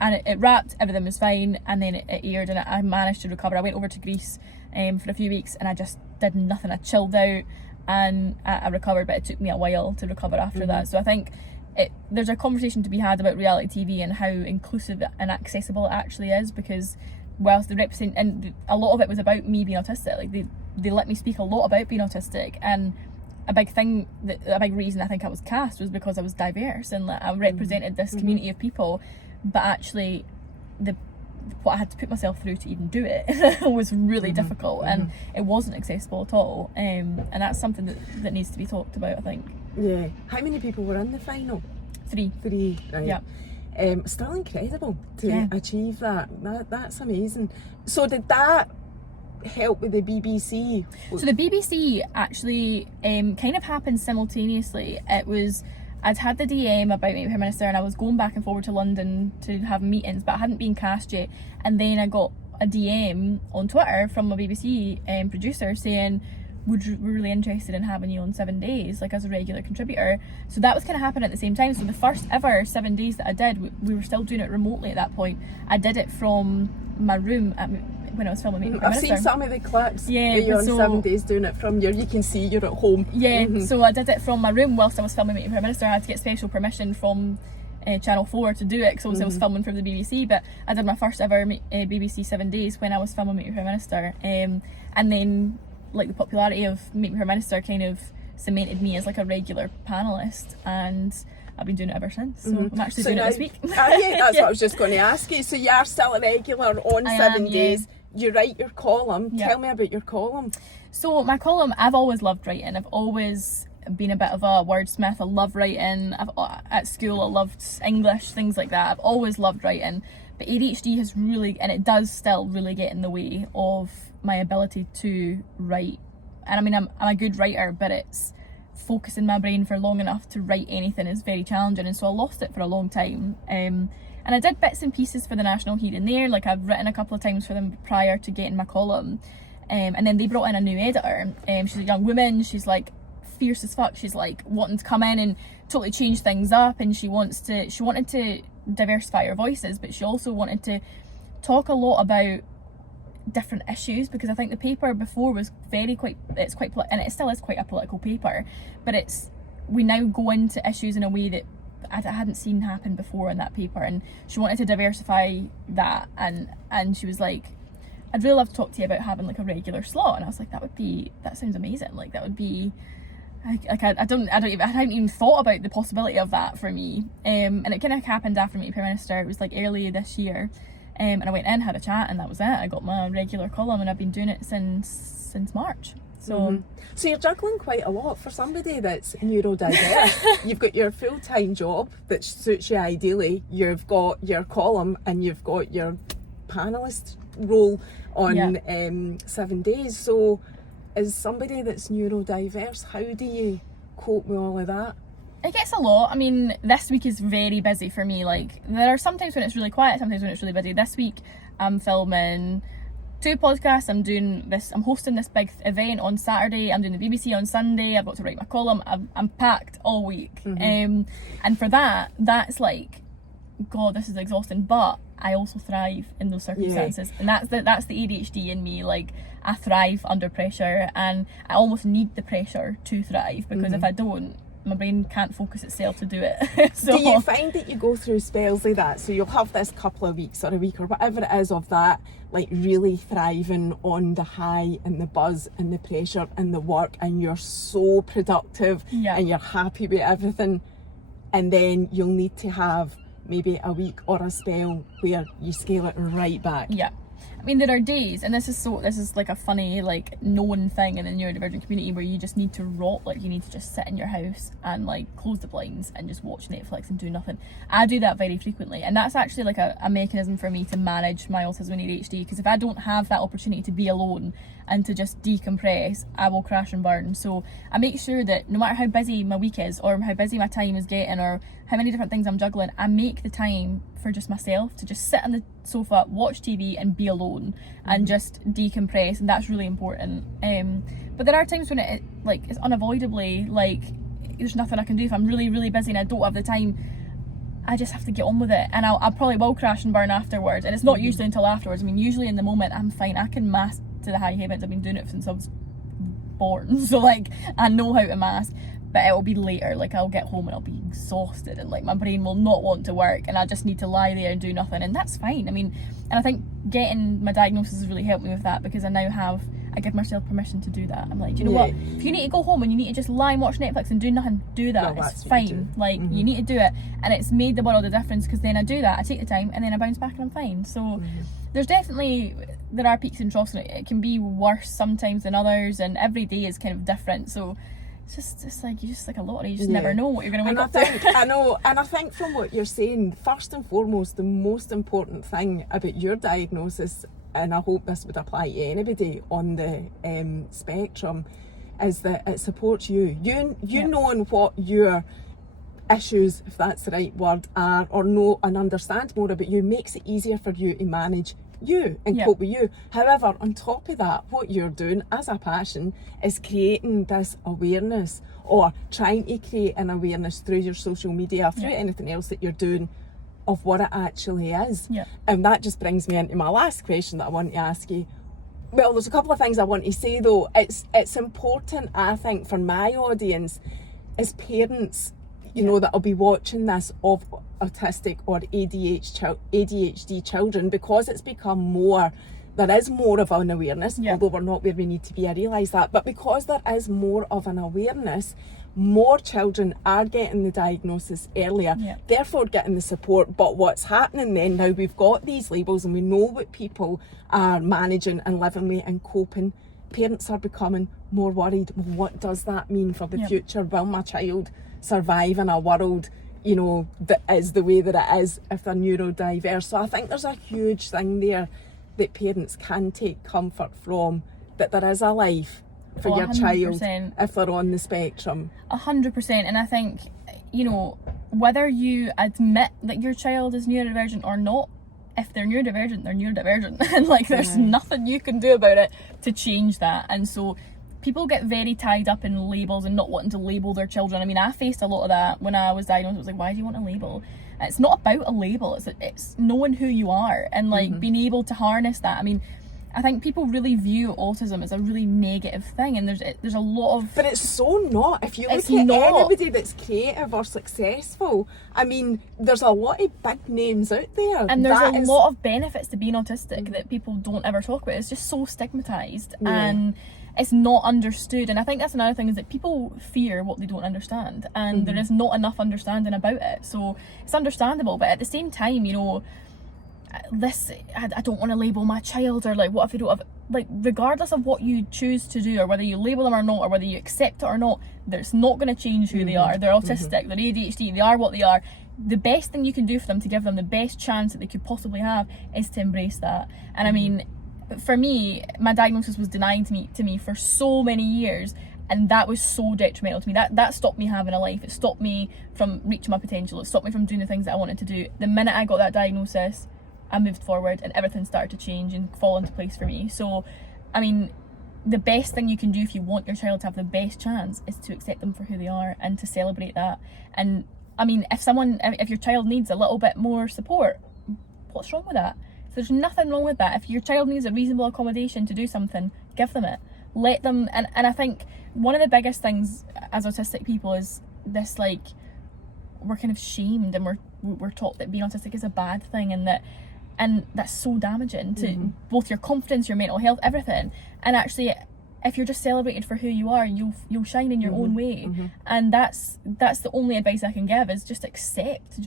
And it wrapped, everything was fine, and then it aired, and I managed to recover. I went over to Greece for a few weeks, and I just did nothing. I chilled out, and I recovered, but it took me a while to recover after that. So I think there's a conversation to be had about reality TV and how inclusive and accessible it actually is, because whilst they represent, and a lot of it was about me being autistic, like they let me speak a lot about being autistic, and a big reason I think I was cast was because I was diverse, and I represented this community of people. But actually what I had to put myself through to even do it was really difficult, and it wasn't accessible at all, and that's something that needs to be talked about, I think. Yeah. How many people were in the final? 3. Right. Yeah. Still incredible to achieve that. That's amazing. So did that help with the BBC? So the BBC actually kind of happened simultaneously. I'd had the DM about Meet the Prime Minister, and I was going back and forward to London to have meetings, but I hadn't been cast yet. And then I got a DM on Twitter from a BBC producer saying, we're really interested in having you on 7 Days, like as a regular contributor. So that was kind of happening at the same time. So the first ever 7 Days that I did, we were still doing it remotely at that point. I did it from my room when I was filming Meet the Prime Minister. I've seen some of the clips where you're on 7 Days doing it from you can see you're at home. Yeah, so I did it from my room whilst I was filming Meet the Prime Minister. I had to get special permission from Channel 4 to do it, because I was filming for the BBC. But I did my first ever BBC 7 Days when I was filming Meet the Prime Minister, and then like the popularity of Meet the Prime Minister kind of cemented me as like a regular panellist, and I've been doing it ever since. So I'm actually doing it this week. That's what I was just going to ask you. So you are still a regular on 7 Days. You write your column. Tell me about your column. So my column, I've always loved writing. I've always been a bit of a wordsmith. I love writing. At school I loved English, things like that. I've always loved writing. But ADHD has really, and it does still really get in the way of my ability to write. And I mean, I'm a good writer, but it's focusing my brain for long enough to write anything is very challenging, and so I lost it for a long time. And I did bits and pieces for the National here and there, like I've written a couple of times for them prior to getting my column. And then they brought in a new editor. She's a young woman. She's like fierce as fuck. She's like wanting to come in and totally change things up, and she wanted to diversify her voices, but she also wanted to talk a lot about different issues, because I think the paper before was and it still is quite a political paper, but we now go into issues in a way that I hadn't seen happen before in that paper, and she wanted to diversify that, and she was like, I'd really love to talk to you about having like a regular slot. And I was like, that sounds amazing. Like that would be I hadn't even thought about the possibility of that for me. And it kind of happened after meeting Prime Minister. It was like early this year. And I went in, had a chat, and that was it. I got my regular column, and I've been doing it since March. So So you're juggling quite a lot for somebody that's neurodiverse. You've got your full-time job that suits you ideally. You've got your column, and you've got your panellist role on 7 days. So as somebody that's neurodiverse, how do you cope with all of that? It gets a lot. I mean, this week is very busy for me. Like, there are sometimes when it's really quiet, sometimes when it's really busy. This week, I'm filming 2 podcasts. I'm hosting this big event on Saturday. I'm doing the BBC on Sunday. I've got to write my column. I'm packed all week. And for that's like, God, this is exhausting. But I also thrive in those circumstances, and that's the ADHD in me. Like, I thrive under pressure, and I almost need the pressure to thrive, because if I don't, my brain can't focus itself to do it. So, do you find that you go through spells like that? So you'll have this couple of weeks or a week or whatever it is of that, like really thriving on the high and the buzz and the pressure and the work, and you're so productive and you're happy with everything, and then you'll need to have maybe a week or a spell where you scale it right back. Yeah. I mean, there are days, and this is like a funny, like, known thing in the neurodivergent community, where you just need to rot. Like, you need to just sit in your house and like close the blinds and just watch Netflix and do nothing. I do that very frequently, and that's actually like a mechanism for me to manage my autism and ADHD, because if I don't have that opportunity to be alone and to just decompress, I will crash and burn. So I make sure that no matter how busy my week is, or how busy my time is getting, or how many different things I'm juggling, I make the time for just myself, to just sit on the sofa, watch TV and be alone and just decompress, and that's really important. But there are times when it's unavoidably, like, there's nothing I can do. If I'm really, really busy and I don't have the time, I just have to get on with it, and I probably will crash and burn afterwards. And it's not usually until afterwards. I mean, usually in the moment I'm fine. I can mask to the high heavens. I've been doing it since I was born, so like, I know how to mask. But it will be later. Like, I'll get home and I'll be exhausted, and like my brain will not want to work, and I just need to lie there and do nothing, and that's fine. I mean, and I think getting my diagnosis has really helped me with that, because I give myself permission to do that. I'm like, you know what? If you need to go home and you need to just lie and watch Netflix and do nothing, do that. No, it's fine. Like, you need to do it, and it's made the world a difference, because then I do that, I take the time, and then I bounce back and I'm fine. So there are peaks and troughs, and it can be worse sometimes than others, and every day is kind of different. So it's like, you just like a lottery, you just never know what you're going to wake up to. I know, and I think from what you're saying, first and foremost, the most important thing about your diagnosis, and I hope this would apply to anybody on the spectrum, is that it supports you. You knowing what your issues, if that's the right word, are, or know and understand more about you, makes it easier for you to manage you and cope with you. However, on top of that, what you're doing as a passion is creating this awareness, or trying to create an awareness through your social media, through anything else that you're doing, of what it actually is. And that just brings me into my last question that I want to ask you. Well, there's a couple of things I want to say though. It's important, I think, for my audience as parents, you know, that'll be watching this, of autistic or ADHD children, because it's become more, there is more of an awareness, although we're not where we need to be, I realise that, but because there is more of an awareness, more children are getting the diagnosis earlier, therefore getting the support. But what's happening then, now we've got these labels and we know what people are managing and living with and coping, parents are becoming more worried. Well, what does that mean for the future? Will my child survive in a world, you know, that is the way that it is if they're neurodiverse? So I think there's a huge thing there that parents can take comfort from, that there is a life for your 100%. Child if they're on the spectrum. 100%. And I think, you know, whether you admit that your child is neurodivergent or not, if they're neurodivergent, they're neurodivergent. And like, there's nothing you can do about it to change that. And so people get very tied up in labels and not wanting to label their children. I mean, I faced a lot of that when I was diagnosed. It was like, why do you want a label? It's not about a label. It's knowing who you are and like being able to harness that. I mean, I think people really view autism as a really negative thing, and there's a lot of... But it's so not. If you look at anybody that's creative or successful, I mean, there's a lot of big names out there. And there's a lot of benefits to being autistic that people don't ever talk about. It's just so stigmatised and it's not understood. And I think that's another thing, is that people fear what they don't understand, and there is not enough understanding about it. So it's understandable, but at the same time, you know, I don't want to label my child, or like, what if they don't have, like, regardless of what you choose to do, or whether you label them or not, or whether you accept it or not, that's not going to change who they are. They're autistic, they're ADHD, they are what they are. The best thing you can do for them, to give them the best chance that they could possibly have, is to embrace that. And I mean, for me, my diagnosis was denied to me for so many years, and that was so detrimental to me. That stopped me having a life. It stopped me from reaching my potential. It stopped me from doing the things that I wanted to do. The minute I got that diagnosis, I moved forward and everything started to change and fall into place for me. So, I mean, the best thing you can do if you want your child to have the best chance is to accept them for who they are and to celebrate that. And I mean, if your child needs a little bit more support, what's wrong with that? There's nothing wrong with that. If your child needs a reasonable accommodation to do something, give them it. Let them, and I think one of the biggest things as autistic people is this, like, we're kind of shamed, and we're taught that being autistic is a bad thing, and that's so damaging to both your confidence, your mental health, everything. And actually, if you're just celebrated for who you are, you'll shine in your own way. And that's the only advice I can give, is just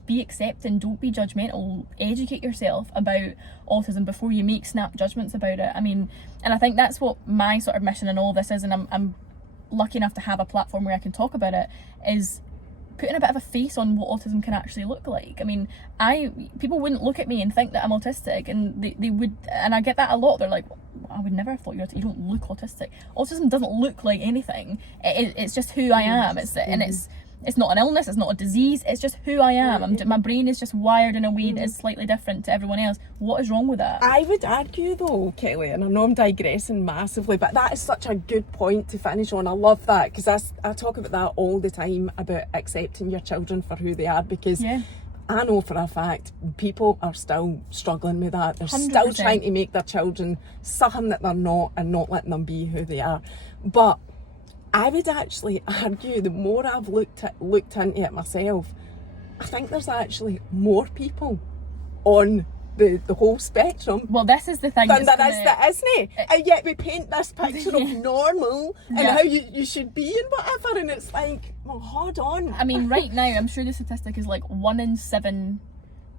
be accepting, don't be judgmental, educate yourself about autism before you make snap judgments about it. I mean, and I think that's what my sort of mission in all of this is, and I'm lucky enough to have a platform where I can talk about it, is putting a bit of a face on what autism can actually look like. I mean, people wouldn't look at me and think that I'm autistic, and they would, and I get that a lot. They're like, I would never have thought you don't look autistic. Autism doesn't look like anything. It's just who I am. It's not an illness, it's not a disease, it's just who I am. My brain is just wired in a way that is slightly different to everyone else. What is wrong with that? I would argue though, Kelly, and I know I'm digressing massively, but that is such a good point to finish on. I love that, because I talk about that all the time, about accepting your children for who they are, because I know for a fact people are still struggling with that. They're 100%. Still trying to make their children something that they're not, and not letting them be who they are. But I would actually argue, the more I've looked into it myself, I think there's actually more people on the whole spectrum. Well, this is the thing. Than there is that, isn't it? And yet we paint this picture of normal and how you should be and whatever, and it's like, well, hold on. I mean, right now, I'm sure the statistic is like 1 in 7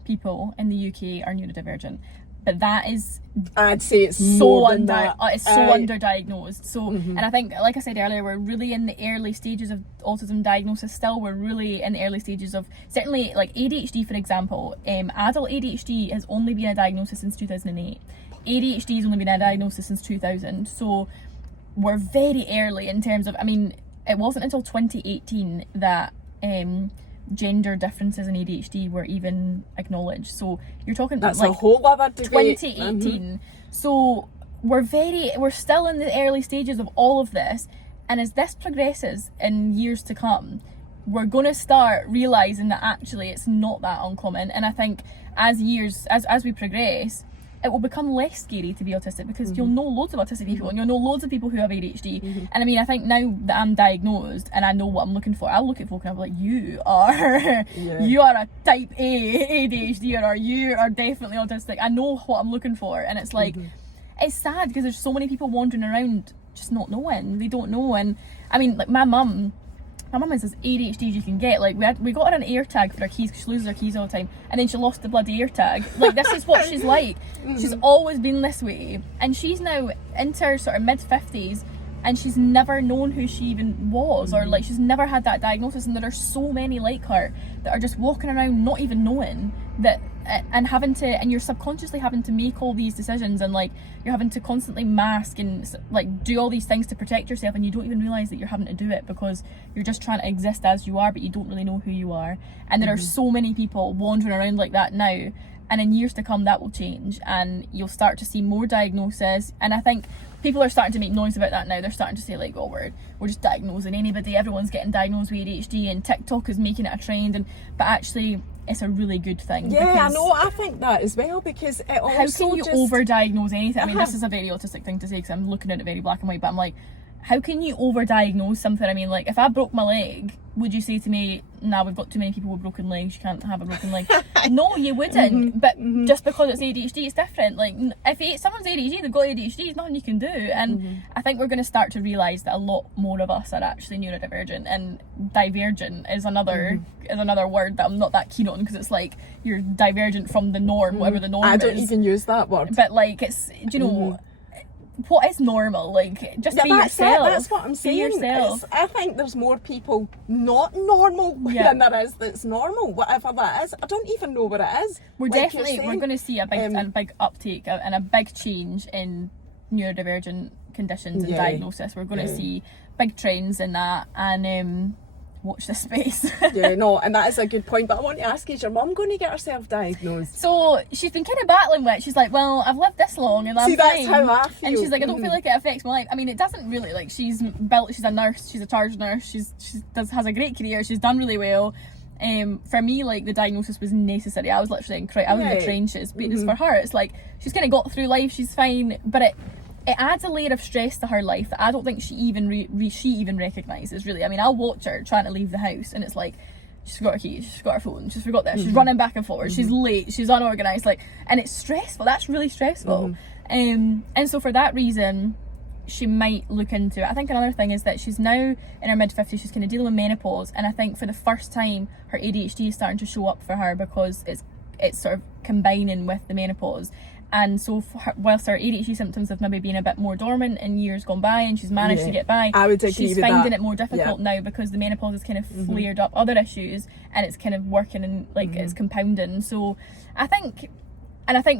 people in the UK are neurodivergent. But that is, I'd say it's so it's so underdiagnosed. So, and I think, like I said earlier, we're really in the early stages of autism diagnosis still. We're really in the early stages of, certainly like ADHD, for example. Adult ADHD has only been a diagnosis since 2008. ADHD has only been a diagnosis since 2000. So we're very early in terms of, I mean, it wasn't until 2018 that gender differences in ADHD were even acknowledged. So you're talking that's like a whole other debate. 2018. So we're still in the early stages of all of this, and as this progresses in years to come, we're going to start realizing that actually it's not that uncommon. And I think as we progress, it will become less scary to be autistic, because you'll know loads of autistic people, and you'll know loads of people who have ADHD. And I mean, I think now that I'm diagnosed and I know what I'm looking for, I'll look at folk and I'll be like, you are a type A ADHD, or you are definitely autistic. I know what I'm looking for. And it's like, it's sad, because there's so many people wandering around just not knowing. They don't know. And I mean, like my mum is as ADHD as you can get. Like we got her an air tag for her keys, because she loses her keys all the time, and then she lost the bloody air tag. Like, this is what she's like. She's always been this way, and she's now into her sort of mid-50s, and she's never known who she even was, or like she's never had that diagnosis. And there are so many like her that are just walking around not even knowing that, and you're subconsciously having to make all these decisions, and like you're having to constantly mask and like do all these things to protect yourself, and you don't even realize that you're having to do it because you're just trying to exist as you are, but you don't really know who you are. And there are so many people wandering around like that now, And in years to come, that will change, and you'll start to see more diagnoses. And I think people are starting to make noise about that now. They're starting to say like, oh, we're just diagnosing anybody. Everyone's getting diagnosed with ADHD, and TikTok is making it a trend. But actually, it's a really good thing. Yeah, I know. I think that as well, because it also how can you overdiagnose anything? I mean, this is a very autistic thing to say because I'm looking at it very black and white. But I'm like, how can you overdiagnose something? I mean, like, if I broke my leg, would you say to me, nah, we've got too many people with broken legs, you can't have a broken leg? No, you wouldn't. But just because it's ADHD, it's different. Like, if someone's ADHD, they've got ADHD, there's nothing you can do. And I think we're going to start to realise that a lot more of us are actually neurodivergent, and divergent is another word that I'm not that keen on, because it's like you're divergent from the norm, whatever the norm is. I don't even use that word. But like, it's, do you know, what is normal? Like, just be yourself. That's what I'm saying. Be yourself. I think there's more people not normal than there is that's normal, whatever that is. I don't even know what it is. We're going to see a big uptake and a big change in neurodivergent conditions and diagnosis. We're going to see big trends in that, and watch this space. Yeah, no, and that is a good point. But I want to ask you, is your mum going to get herself diagnosed? So she's been kind of battling with it. She's like, well, I've lived this long and I'm fine. That's how I feel. And she's like, I don't feel like it affects my life. I mean, it doesn't really. Like, she's a nurse, she's a charge nurse, she has a great career, she's done really well. For me, like, the diagnosis was necessary. I was literally I was in the trenches. But for her, it's like she's kind of got through life, she's fine, but it adds a layer of stress to her life that I don't think she even recognises, really. I mean, I'll watch her trying to leave the house, and it's like, she's forgot her keys, she's forgot her phone, she's forgot this, she's running back and forth, she's late, she's unorganised, like, and it's stressful. That's really stressful. And so for that reason, she might look into it. I think another thing is that she's now in her mid-50s, she's kind of dealing with menopause, and I think for the first time her ADHD is starting to show up for her, because it's sort of combining with the menopause. And so for her, whilst her ADHD symptoms have maybe been a bit more dormant in years gone by, and she's managed to get by, I would agree she's with finding that. it more difficult now, because the menopause has kind of flared up other issues, and it's kind of working, and like it's compounding. So I think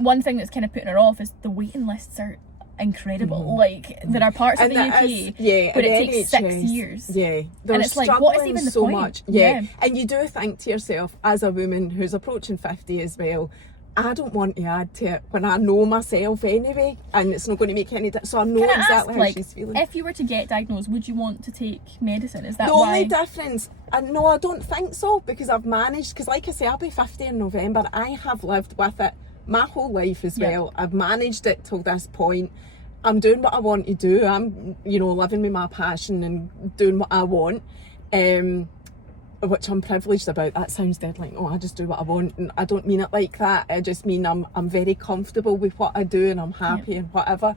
one thing that's kind of putting her off is the waiting lists are incredible. Like, there are parts of the UK where it takes 6 years. Yeah, and it's like, what is even the so point? Much. Yeah, and you do think to yourself, as a woman who's approaching 50 as well, I don't want to add to it when I know myself anyway, and it's not going to make any difference. So I know exactly how she's feeling. If you were to get diagnosed, would you want to take medicine? Is that the why? only difference? No, I don't think so, because I've managed. Because, like I say, I'll be 50 in November. I have lived with it my whole life as well. I've managed it till this point. I'm doing what I want to do. I'm, living with my passion and doing what I want. Which I'm privileged about. That sounds dead like, I just do what I want, and I don't mean it like that. I just mean I'm very comfortable with what I do, and I'm happy and whatever.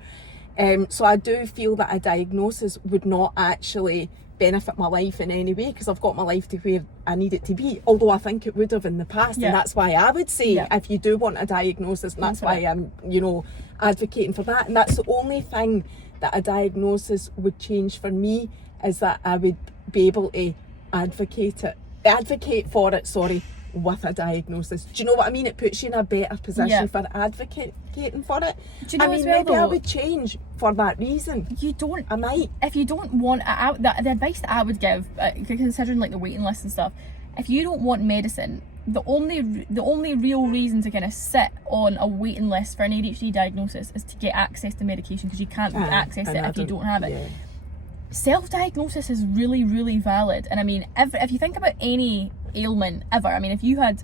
So I do feel that a diagnosis would not actually benefit my life in any way, because I've got my life to where I need it to be, although I think it would have in the past. And that's why I would say if you do want a diagnosis, and that's why I'm advocating for that. And that's the only thing that a diagnosis would change for me, is that I would be able to advocate for it with a diagnosis. Do you know what I mean? It puts you in a better position for advocating for it. Do you know, I mean, maybe I would change for that reason. I might. If you don't want the advice that I would give, considering like the waiting list and stuff, if you don't want medicine, the only real reason to kind of sit on a waiting list for an ADHD diagnosis is to get access to medication, because you can't access it if you don't have it. Self-diagnosis is really, really valid. And I mean, if you think about any ailment ever, I mean, if you had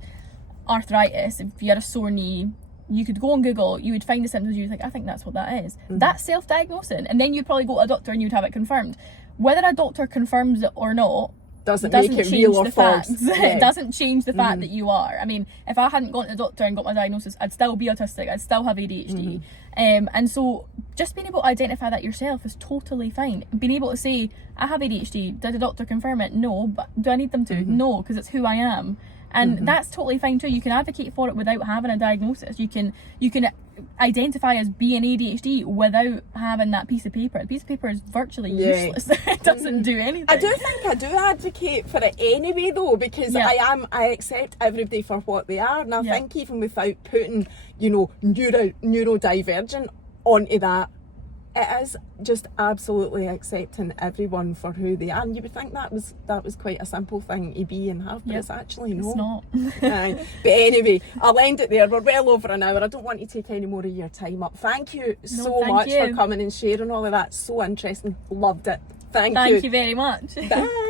arthritis, if you had a sore knee, you could go on Google, you would find the symptoms, you would think, I think that's what that is. That's self-diagnosing. And then you'd probably go to a doctor and you'd have it confirmed. Whether a doctor confirms it or not doesn't make it real or false. It doesn't change the fact that you are. I mean, if I hadn't gone to the doctor and got my diagnosis, I'd still be autistic, I'd still have ADHD. And so just being able to identify that yourself is totally fine. Being able to say, I have ADHD, did the doctor confirm it? No. But do I need them to? No, because it's who I am. And that's totally fine too. You can advocate for it without having a diagnosis. You can identify as being ADHD without having that piece of paper. The piece of paper is virtually useless. It doesn't do anything. I do think I do advocate for it anyway, though, because I accept everybody for what they are, and I think even without putting neurodivergent onto that It is just absolutely accepting everyone for who they are, and you would think that was quite a simple thing to be and have, but it's actually not. It's not. But anyway, I'll end it there. We're well over an hour. I don't want to take any more of your time up. Thank you so much for coming and sharing all of that. So interesting. Loved it. Thank you. Thank you very much. Bye.